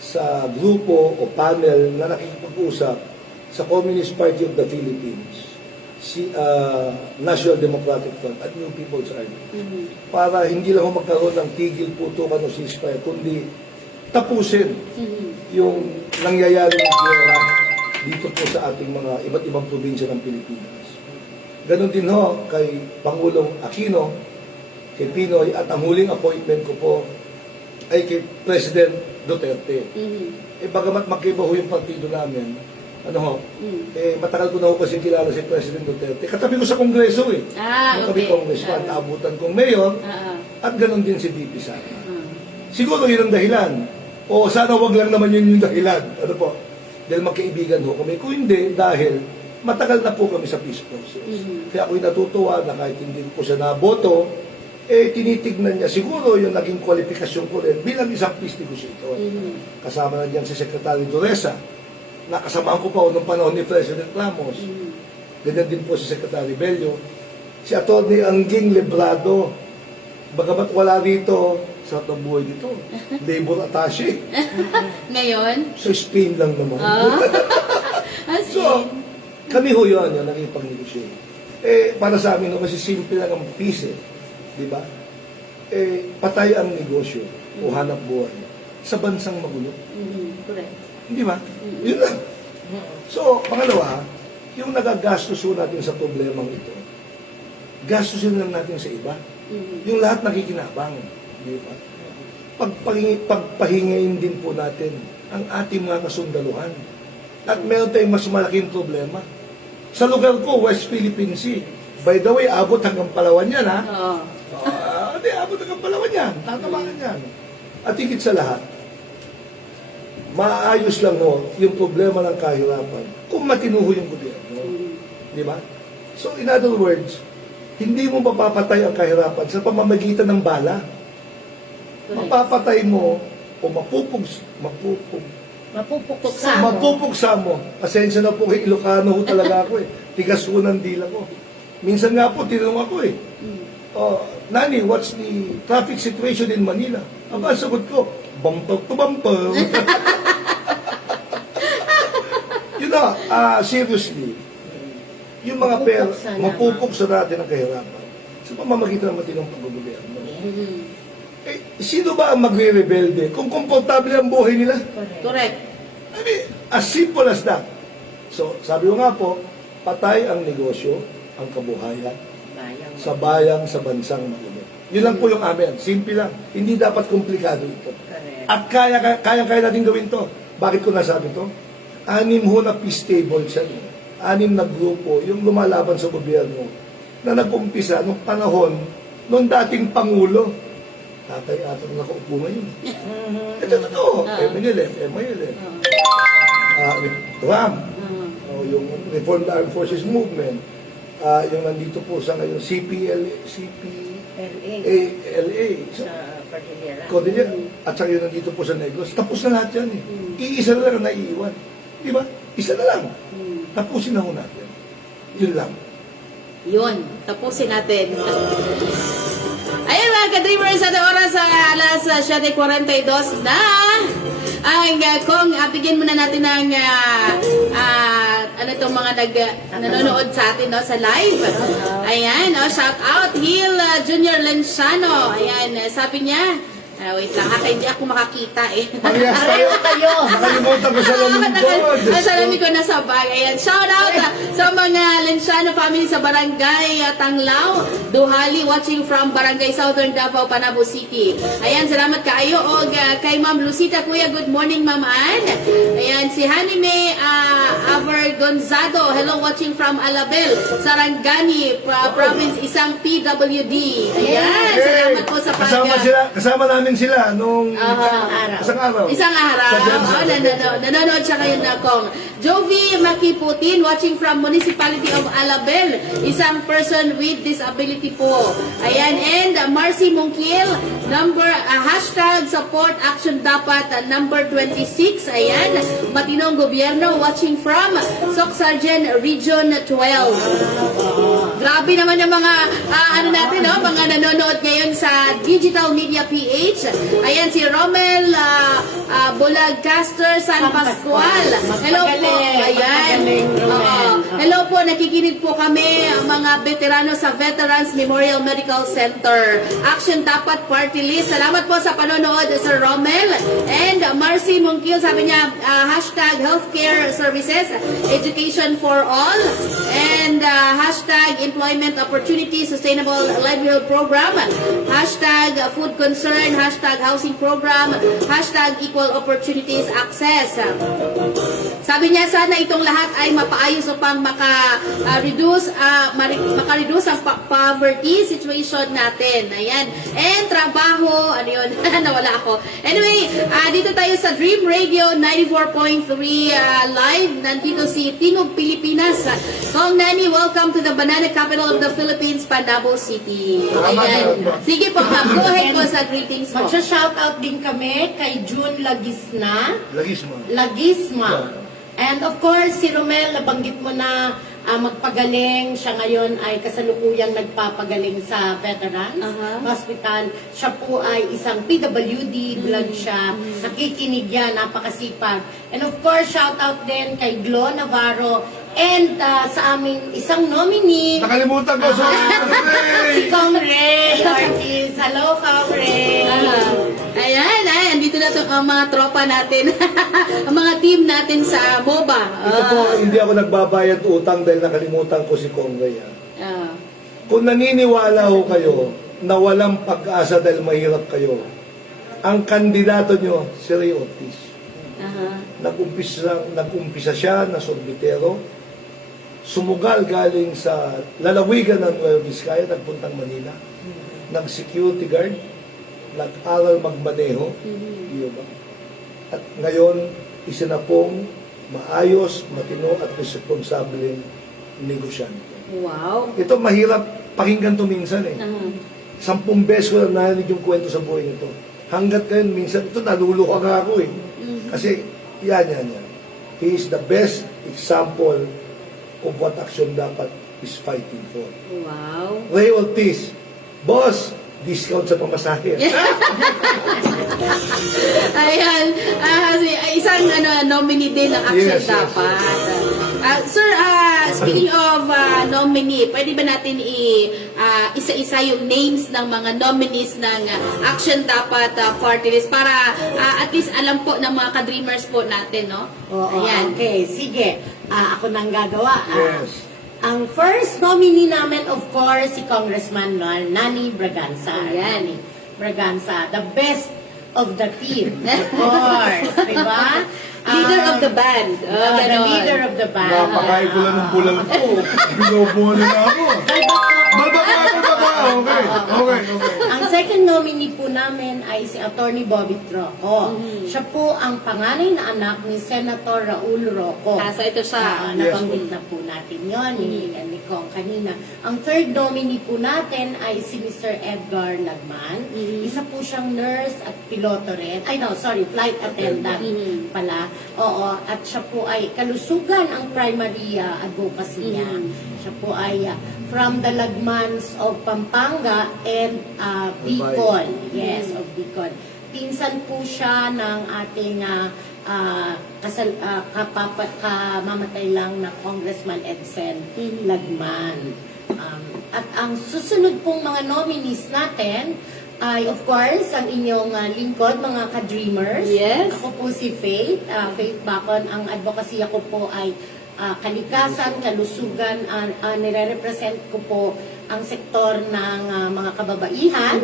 sa grupo o panel na nakikipag-usap sa Communist Party of the Philippines, National Democratic Front at New People's Army. Para hindi lang magkaroon ng tigil putukan o ceasefire, kundi tapusin yung nangyayaring gera dito po sa ating mga iba't ibang probinsya ng Pilipinas. Ganon din ho kay Pangulong Aquino, kay Pinoy, at ang huling appointment ko po ay kay President Duterte. Bagamat magkaiba ho yung partido namin, ano ho, matagal ko na ho kasi kilala si President Duterte. Katabi ko sa Kongreso Nung kami Congressman, naabutan kong mayor, at ganon din si VP Sara. Siguro yun ang dahilan. O sana wag lang naman yun yung dahilan. Ano po? Dahil magkaibigan ho kami. Kung hindi, dahil matagal na po kami sa peace process. Kaya ako'y natutuwa na kahit hindi po siya naboto, tinitignan niya siguro yung naging kwalifikasyon ko rin bilang isang peace negotiator. Kasama na diyan si Secretary Duresa. Nakasamahan ko pa noong panahon ni President Ramos. Ganyan din po si Secretary Bello. Si Atty. Angging Lebrado. Bagamat wala dito, sa ng buhay dito. Labor attaché. Ngayon? Sa Spain lang naman. So, kami ho yun, yung nakipag-negotiate. Para sa amin, kasi simple lang ang peace Di ba? Patay ang negosyo o hanap buhay sa bansang magulo. Correct. Di ba? Yun lang. So, pangalawa, yung nagagastos ho natin sa problemang ito, gastusin lang natin sa iba. Yung lahat nakikinabang. Di ba? Pagpahingayin din po natin ang ating mga kasundaluhan. At meron tayong mas malaking problema. Sa lugar ko, West Philippine Sea. By the way, abot hanggang Palawan yan, ha? Abot hanggang Palawan yan. Tatamaan yan. At higit sa lahat, maayos lang yung problema ng kahirapan kung matinuho yung gobyerno. Di ba? So, in other words, hindi mo mapapatay ang kahirapan sa pamamagitan ng bala. Mapapatay mo o mapupuksa mo. Pasensya na po kay Ilocano ho talaga ako Tigas ho ng dila ko. Minsan nga po, tinanong ako Nani, what's the traffic situation in Manila? Aba, sagot ko, bumper to bumper. Seriously, yung mga pera, mapupuksa natin ang kahirapan sa pamamagitan ng matinong paggobyerno. Sino ba ang magre-rebelde kung komportable ang buhay nila? Correct. I mean, as simple as that. So, sabi ko nga po, patay ang negosyo, ang kabuhayan, sa bayang, sa bansang magulo. Yun lang po yung amin. Simple lang. Hindi dapat komplikado ito. At kaya natin gawin to. Bakit ko nasabi to? 6 ho na peace table siya. 6 na grupo, yung lumalaban sa gobyerno, na nag-umpisa nung panahon, nung dating Pangulo. Tatay atang nakaupo ngayon. Ito totoo. MNLF, RAM, yung Reformed Armed Forces Movement, yung nandito po sa ngayon, CPLA, Sa Cordillera, at saka yung nandito po sa Negros. Tapos na lahat yan Iisa na lang ang naiiwan. Di ba? Isa na lang. Tapusin na ho natin. Yun lang. Yun. Tapusin natin. Ayun mga ka-dreamers, sa oras sa alas 7:42 na kung bigyan muna natin ng itong mga nanonood sa atin sa live. Ayan, shout out Hill Junior Lenciano. Ayan, sabi niya, wait lang, hindi ako makakita Parehas tayo. Nakalimutan ko sa lamin ko. Ang salamin ko nasa bag. Ayan, shout out sa mga Lenciano family sa Barangay Tanglao, Duhali, watching from Barangay Southern Davao, Panabo City. Ayan, salamat kaayo. O kay Ma'am Lucita, Kuya, good morning, Ma'am Ann. Ayan, si Hanime Avergonzado, hello, watching from Alabel, Sarangani, province, isang PWD. Ayan, salamat po sa Kasama namin sila nung isang araw. Nanonood siya ngayon na kong Jovi Makiputin, watching from Municipality of Alabel, isang person with disability po. Ayan, and Marcy Mungkil, hashtag support action dapat number 26. Ayan, matinong gobyerno, watching from Soc-Sargent Region 12. Grabe naman yung mga natin, mga nanonood ngayon sa Digital Media PH. Ayan, si Romel Bulagcaster San Pascual. Hello po, Ayan. Magaling, Romel. Oo. Hello po, nakikinig po kami ang mga veterano sa Veterans Memorial Medical Center. Action Dapat Party List. Salamat po sa panonood, Sir Romel. And Marcy Mungkil, sabi niya, hashtag healthcare services, education for all, and hashtag employment opportunity, sustainable livelihood program, hashtag food concern, hashtag housing program, hashtag equal opportunities access. Sabi niya, sana itong lahat ay mapaayos upang maka-reduce ang poverty situation natin. Ayan. And trabaho, ano yun, nawala ako. Anyway, dito tayo sa Dream Radio 94.3 live. Nandito si Tingog Pilipinas. Kong Nani, welcome to the banana capital of the Philippines, Panabo City. Ayan. Sige po, ma'am. Go ahead po sa greetings po. Magsha-shoutout din kami kay June Lagisna. Lagismo. Lagisma. And of course, si Romel, nabanggit mo na magpagaling. Siya ngayon ay kasalukuyang nagpapagaling sa Veterans Hospital. Siya po ay isang PWD, blood siya. Nakikinig yan, napakasipag. And of course, shout out din kay Glo Navarro and sa aming isang nominee, Nakalimutan ko sa si Kong Ray Ortiz. Hello, Kong Ray. Ayan, andito na ang mga tropa natin. Ang mga team natin sa MOBA. Ito po, hindi ako nagbabayad utang dahil nakalimutan ko si Conway. Ah. Kung naniniwala ho kayo na walang pag-asa dahil mahirap kayo, ang kandidato nyo, si Ray Ortiz. Nag-umpisa siya na sorbitero, sumugal galing sa lalawigan ng Nueva Vizcaya, nagpuntang Manila, nag-security guard, nag-aral magmaneho, ba? At ngayon, isa na pong maayos, matino at responsableng negosyante. Wow. Ito mahirap pakinggan to minsan eh. 10 beses ko lang narinig yung kwento sa buhay nito. Hanggat ngayon, minsan, ito naluluha nga ako eh. Kasi, yan. He is the best example of what Action Dapat is fighting for. Wow. Ray Ortiz, boss, discount sa pamasahe. Ayan. Isang nominee din ng Action Yes. Dapat. Sir, speaking of nominee, pwede ba natin isa-isa yung names ng mga nominees ng Action Dapat Party List para at least alam po ng mga ka-dreamers po natin, no? Oo, Ayan. okay. Sige. Ako nang gagawa. Yes. Ang first nominee namin, of course, si Congressman Nani Braganza. Ayan. Nani Braganza, the best of the team, of course. Diba? Leader of the band. The leader of the band. Napakain ko lang ng bulang ito. Binobuhan na ako. Balbaka ako baka. Okay. Ang second nominee po namin ay si Attorney Bobby Troco. Siya po ang panganay na anak ni Senator Raul Roco. So ito siya. Nabanggit na po natin yun, ni Kong kanina. Ang third nominee po natin ay si Mr. Edgar Lagman. Isa po siyang nurse at piloto rin. Flight attendant pala. Oo, at siya po ay kalusugan ang primary advocacy niya. Siya po ay from the Lagmans of Pampanga and Bicol. Yes, of Bicol. Pinsan po siya ng ating kamamatay lang na Congressman Edsen Lagman. At ang susunod pong mga nominees natin ay of course ang inyong lingkod, mga ka-dreamers. Yes. Ako po si Faith, Faith Bacon. Ang advocacy ko po ay kalikasan, kalusugan, nire-represent ko po ang sektor ng mga kababaihan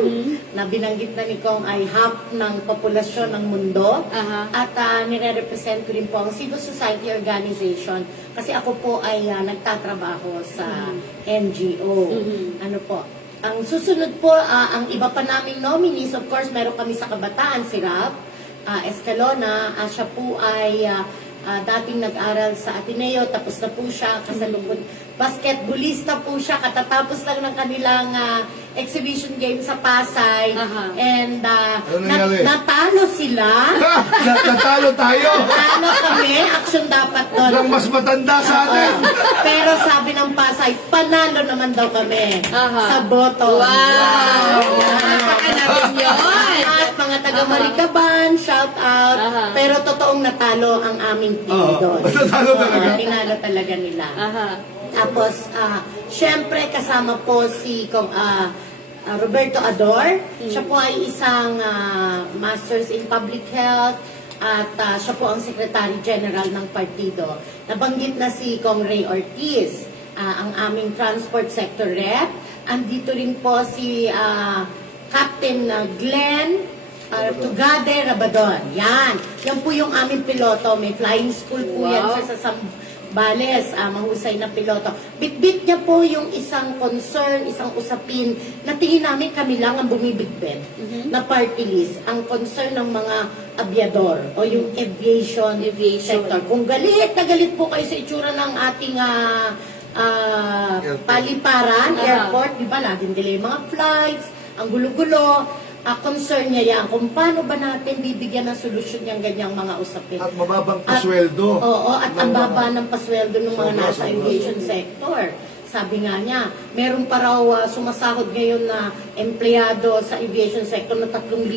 na binanggit na ni Kong ay half ng populasyon ng mundo. At nire-represent ko rin po ang civil society organization kasi ako po ay nagtatrabaho sa NGO. Ano po? Ang susunod po, ang iba pa naming nominees, of course, meron kami sa kabataan, si Ralph Escalona. Siya po ay dating nag-aral sa Ateneo, tapos na po siya, kasalukod. Basketballista po siya, katatapos lang ng kanilang exhibition game sa Pasay. And natalo sila. Natalo tayo. Natalo kami, Action Dapat doon. Lang mas matanda sa atin. Pero sabi ng Pasay, panalo naman daw kami sa boto. Wow! Napaka namin yun! At mga mga taga Maricaban, shout out. Aha. Pero totoong natalo ang aming team Oo, doon. natalo talaga. Tinalo talaga nila. Aha. Tapos, syempre kasama po si Roberto Ador. Siya po ay isang Masters in Public Health at siya po ang Secretary General ng partido. Nabanggit na si Kong Ray Ortiz, ang aming Transport Sector Rep. Andito rin po si Captain Glenn Tugade Rabadon. Yan po yung aming piloto. May flying school po yan Wow. siya sa Bales, mahusay na piloto. Bitbit niya po yung isang concern, isang usapin na tingin namin kami lang ang bumibitbit na party list. Ang concern ng mga aviador o yung aviation sector. Kung galit na galit po kayo sa itsura ng ating paliparan, airport, di ba, laging delay mga flights, ang gulo-gulo, concern niya yan kung paano ba natin bibigyan ng solusyon yung ganyang mga usapin. At mababang pasweldo. Oo, at ang ng baba ng pasweldo ng mga nasa aviation sector. Sabi nga niya, meron pa raw sumasahod ngayon na empleyado sa aviation sector na 3,000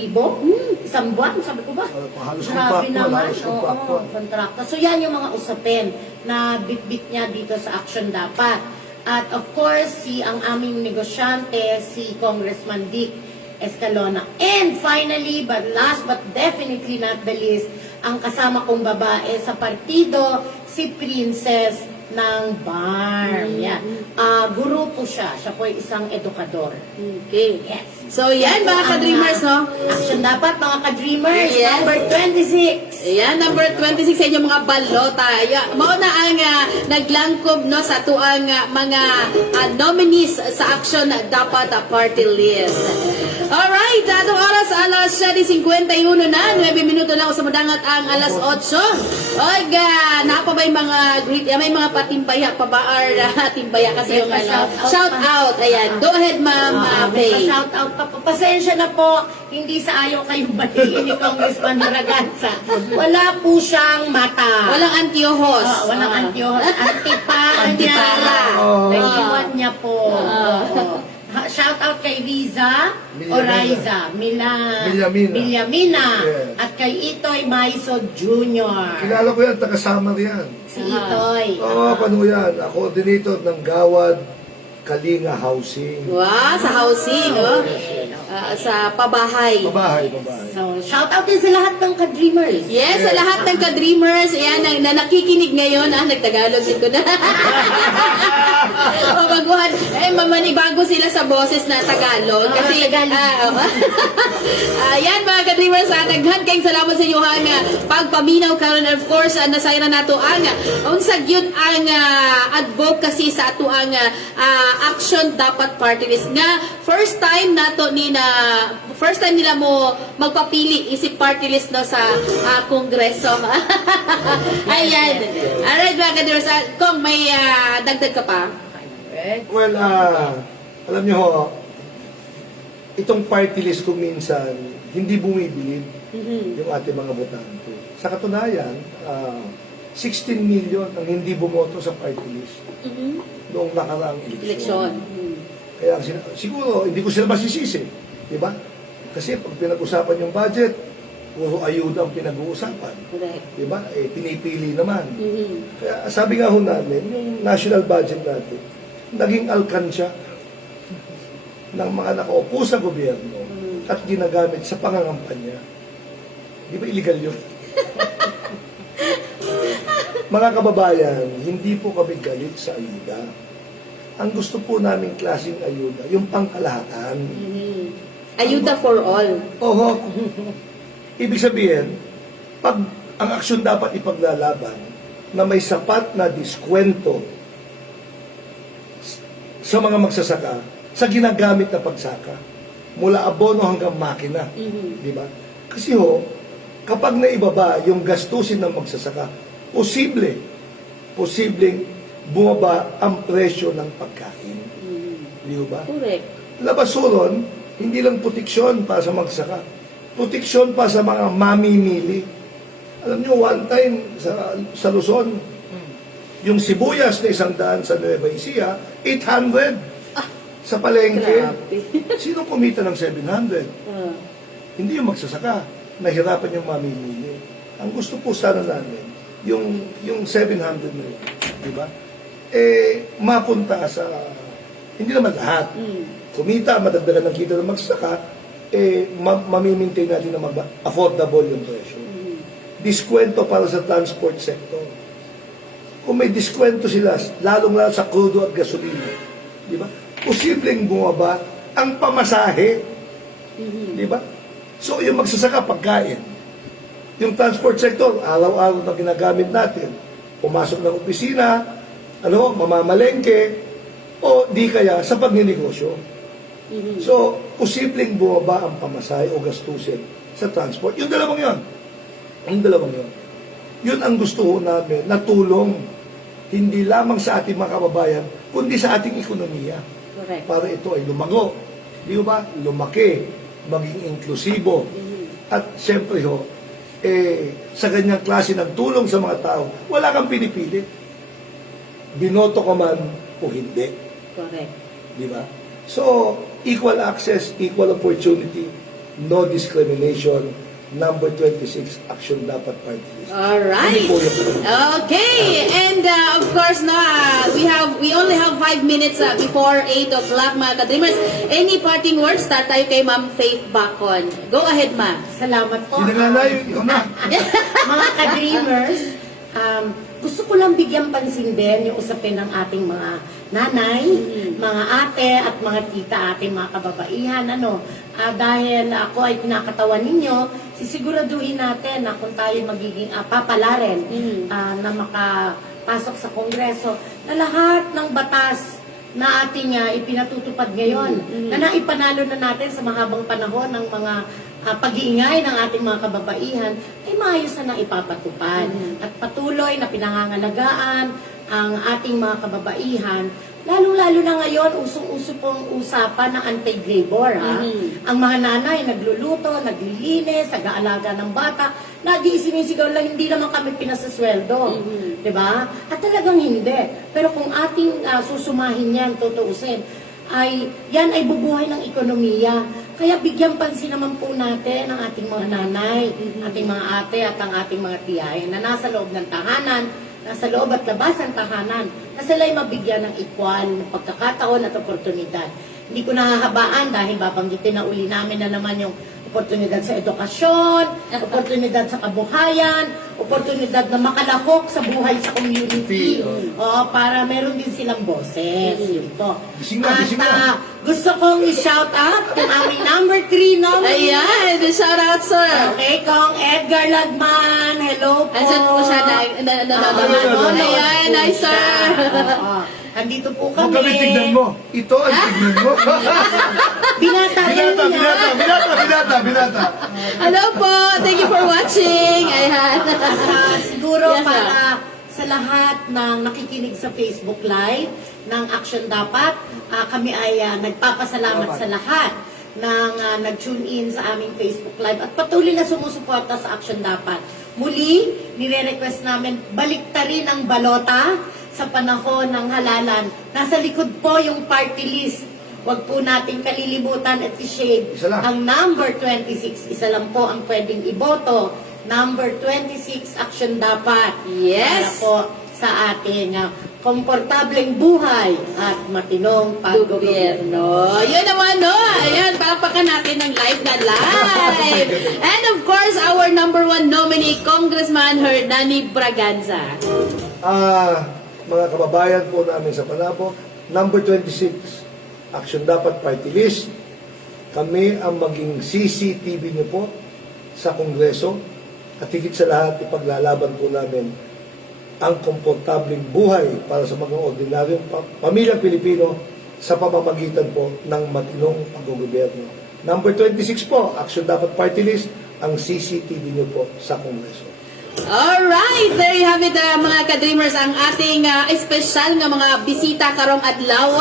isang buwan. Sabi ko ba? Halos Grabe contractual, naman. halos Oo, contractual. kontrakta. So yan yung mga usapin na bit-bit niya dito sa action dapat. At of course, ang aming negosyante, si Congressman Dick Escalona. And finally, but last but definitely not the least, ang kasama kong babae sa partido, si Princess ng BARM. Yan. Guru po siya. Siya po ay isang edukador. Okay. Yes. So yan mga ka-dreamers, no? Action dapat mga ka-dreamers. Yes. Number 26. Ayan, number 26 sa inyong mga balota. Mao na ang naglangkob no sa tuang mga nominees sa action dapat party list. Alright, atong oras alas 7:51 na, 9 minuto lang sa madangat ang alas 8. Og napa ba yung mga may mga patimbaya pabaar timbaya kasi yung shout out. Ayan, go ahead ma'am Faye. Shout out pa. Pasensya na po, hindi sa ayaw kayong batiin ni Congressman Braganza. Wala po siyang mata. Walang antiyohos. Walang antiyohos. Antipara niya. Antipara. Naiiwan niya po. Shout out kay Riza Oraiza, Milamina, Yes. at kay Itoy Maiso Jr. Kilala ko yan, taga-Samar yan. Si Itoy. Oo, paano yan? Coordinator ng Gawad Kalinga Housing. Wow, sa housing, oh. Sa pabahay. Babahay. So, shout out din sa lahat ng ka-dreamers. Yes, sa lahat ng ka-dreamers, ayan, na nakikinig ngayon, nagtagalog din ko na. O, baguhan, mamanibago sila sa boses na Tagalog. Kasi, ayan, mga ka-dreamers, daghan kayong salamat sa inyo ang pagpaminaw karon. Of course, nasayra na to ang unsag yun ang advocacy sa ato ang action dapat party list nga first time nila mo magpapili isip party list no sa kongreso. Ayan. Alright mga ka-dreamers, kung may dagdag ka pa. Well, alam nyo ho, itong party list kung minsan, hindi bumibilib yung ating mga botante. Sa katunayan, 16 million ang hindi bumoto sa party list noong nakaraang eleksyon. Kaya siguro, hindi ko sila masisisi. Diba? Kasi pag pinag-usapan yung budget, puro ayuda ang pinag-uusapan. Correct. Diba? Pinipili naman. Kaya sabi nga ho namin, yung national budget natin, naging alkansya ng mga nakaupo sa gobyerno at ginagamit sa pangangampanya. Di ba illegal yun? Mga kababayan, hindi po kami galit sa ayuda. Ang gusto po namin klaseng ayuda, yung pangkalahatan. Ayuda for all. Oho. Ibig sabihin, pag ang aksyon dapat ipaglalaban na may sapat na diskwento sa mga magsasaka sa ginagamit na pagsaka mula abono hanggang makina. Di ba? Kasi kapag naibaba yung gastusin ng magsasaka, posibleng bumaba ang presyo ng pagkain. Di ba? Correct. Labasuron, hindi lang proteksyon para sa magsaka. Proteksyon pa sa mga mamimili. Alam nyo, one time sa Luzon, yung sibuyas na 100 sa Nueva Ecija, 800 sa palengke. Grabe. Sino kumita ng 700? hindi yung magsasaka, nahirapan yung mamimili. Ang gusto po sana namin, yung 700 na yun, di ba? Mapunta sa, hindi naman lahat. Kumita, madagdagan ng kita ng magsasaka, mamimaintain natin na affordable yung presyo. Diskwento para sa transport sector. Kung may diskwento sila, lalong-lalo sa crudo at gasolina, di ba? Posibleng bumaba ang pamasahe. Di ba? So, yung magsasaka, pagkain. Yung transport sector, araw-araw na ginagamit natin. Pumasok ng opisina, mamamalengke, o di kaya sa pagninegosyo. So, posibleng bumaba ang pamasahe o gastusin sa transport. Yung dalawang yun. Yun ang gusto ho namin na tulong hindi lamang sa ating mga kababayan, kundi sa ating ekonomiya. Correct. Para ito ay lumago. Di ba? Lumaki, maging inklusibo. At siyempre ho, sa ganyang klase ng tulong sa mga tao, wala kang pinipili. Binoto ka man o hindi. Correct. Di ba? So, equal access, equal opportunity, no discrimination. Number 26, action dapat party list. Alright. Ano po yun? Okay. And of course, we only have 5 minutes before 8 o'clock, mga ka-dreamers. Any parting words? Start tayo kay Ma'am Faith Bacon. Go ahead, Ma'am. Salamat po. Hindi na ikaw na. Mga ka-dreamers, gusto ko lang bigyan pansin din yung usapin ng ating mga nanay, mga ate at mga tita, ating mga kababaihan. Dahil ako ay pinakatawan ninyo, sisiguraduhin natin na kung tayo magiging papalarin na makapasok sa Kongreso, na lahat ng batas na ating ipinatutupad ngayon, na naipanalo na natin sa mahabang panahon ng mga pag-iingay ng ating mga kababaihan, ay maayos na ipapatupad. At patuloy na pinangangalagaan ang ating mga kababaihan, lalong-lalo na ngayon, usong-uso pong usapan ng unpaid labor. Ang mga nanay, nagluluto, naglilinis, nag-aalaga ng bata, lagi isinisigaw lang, hindi naman kami pinasasweldo. Diba? At talagang hindi. Pero kung ating susumahin yan, tutuusin, yan ay bubuhay ng ekonomiya. Kaya bigyan pansin naman po natin ang ating mga nanay, ating mga ate at ang ating mga tiyahin na nasa loob ng tahanan, nasa loob at labas ng tahanan, na sila ay mabigyan ng equal na pagkakataon at oportunidad. Hindi ko nahahabaan dahil babanggitin na uli namin na naman yung oportunidad sa edukasyon, oportunidad sa kabuhayan, oportunidad na makalahok sa buhay sa community. Para meron din silang boses. Yun po. At gusto kong i-shout out yung aming number 3 nominee. Ayan, shout out, sir. Okay, Kong Edgar Lagman. Hello po. Asan po siya? Ayan, nice, sir. Andito po Huwag kami. kami tignan mo. Ito ang tignan mo. Binata Binata. Hello po. Thank you for watching. Ayan. Siguro Yes, para sa lahat ng nakikinig sa Facebook Live ng Action Dapat, kami ay nagpapasalamat sa lahat ng nag-tune in sa aming Facebook Live at patuloy na sumusuporta sa Action Dapat. Muli, nire-request namin baliktarin ang balota sa panahon ng halalan. Nasa likod po yung party list. Huwag po nating kalilimutan at i-shade ang number 26. Isa lang po ang pwedeng iboto. Number 26, Action Dapat. Yes. Para po sa ating komportableng buhay at matinong paggobyerno. Yun naman, no? Ayan, palakpakan natin ng live na live. And of course, our number 1 nominee, Congressman Hernani Braganza. Mga kababayan po namin sa Panabo, number 26, Action Dapat Party List. Kami ang maging CCTV niyo po sa Kongreso at higit sa lahat, ipaglalaban po namin ang komportableng buhay para sa mga ordinaryong pamilyang Pilipino sa pamamagitan po ng matinong paggogobyerno. Number 26 po, Action Dapat Party List, ang CCTV niyo po sa Kongreso. Alright, there you have it mga ka-dreamers, ang ating special nga mga bisita karong adlaw,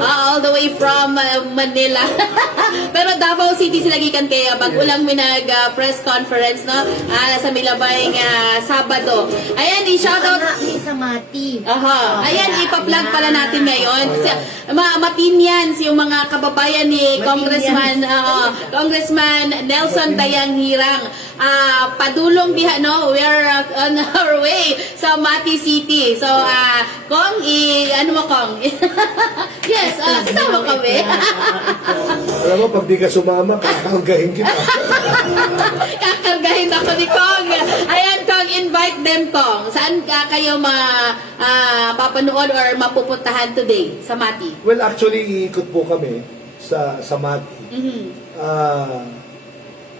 all the way from Manila. Pero Davao City sila gikan kaya bagulang minag press conference no sa Milabay nga Sabado. Ayan, i-shoutout Ni sa Mati. Aha. Ayan, ipa-plug pala natin ngayon. Matinians yung mga kababayan ni Congressman Nelson Dayang Hirang. Padulong diha no, we are on our way sa Mati City. So, Kong, ano mo Kong? Yes, kasama kami. Alam mo, pag di ka sumama, kakalgahin kita. Kakargahin ako ni Kong. Ayan, Kong, invite them, Kong. Saan kayo mapapanood or mapupuntahan today sa Mati? Well, actually, iikot po kami sa Mati. Mhm.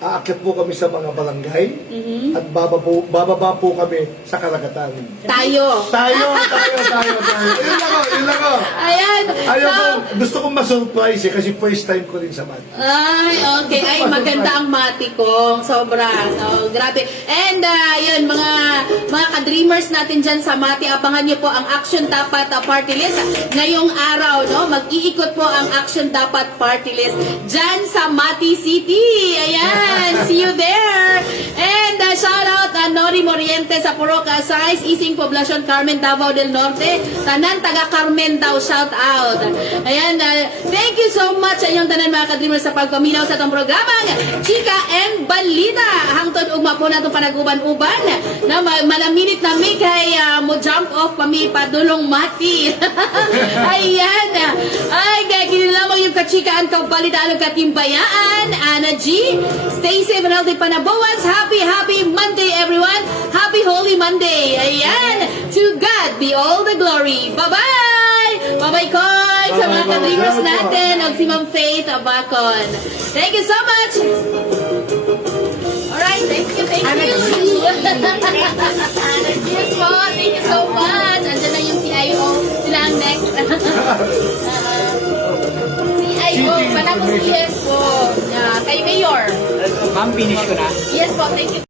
Aakyat po kami sa mga barangay Mhm. at bababa po kami sa karagatan. Tayo. Tayo. Yun lang ako. Ayan. Ayaw So, ko, gusto kong ma-surprise kasi first time ko rin sa Mati. ay, okay. Ay, maganda ang Mati Kong. Sobra. So, grabe. And, yun, mga ka-dreamers natin dyan sa Mati, abangan nyo po ang Action Dapat Party List. Ngayong araw, no, mag-iikot po ang Action Dapat Party List dyan sa Mati City. Ayan. See you there. And, shout out Nori Moriente sa Puro Casais, Ising Poblacion, Carmen, Davao del Norte. Tanan, taga Carmen daw, shout out. Ayan, thank you so much sa inyong tanan mga ka-dreamers sa pagpaminaw sa itong programang Chika and Balita. Hangtod ugma po na itong panaguban-uban na malaminit na may kay mo jump off pami padulong Mati. Ayan. Ay, kaya kinilamang yung kachika ang kabalita ang katimbayaan. Ana G, stay safe and healthy panabuwas. Happy Monday everyone. Happy Holy Monday. Ayan. To God be all the glory. Bye-bye. Bye-bye, Koy. Sa mga ka-dreamers natin. Og si Ma'am Faith Abacon. Thank you so much. Alright, thank you. Yes po, thank you so much. Andiyan na yung CIO. Sila ang next. CIO, panapos yes po. Kay Mayor. Ma'am, finish ko na. Yes po, thank you.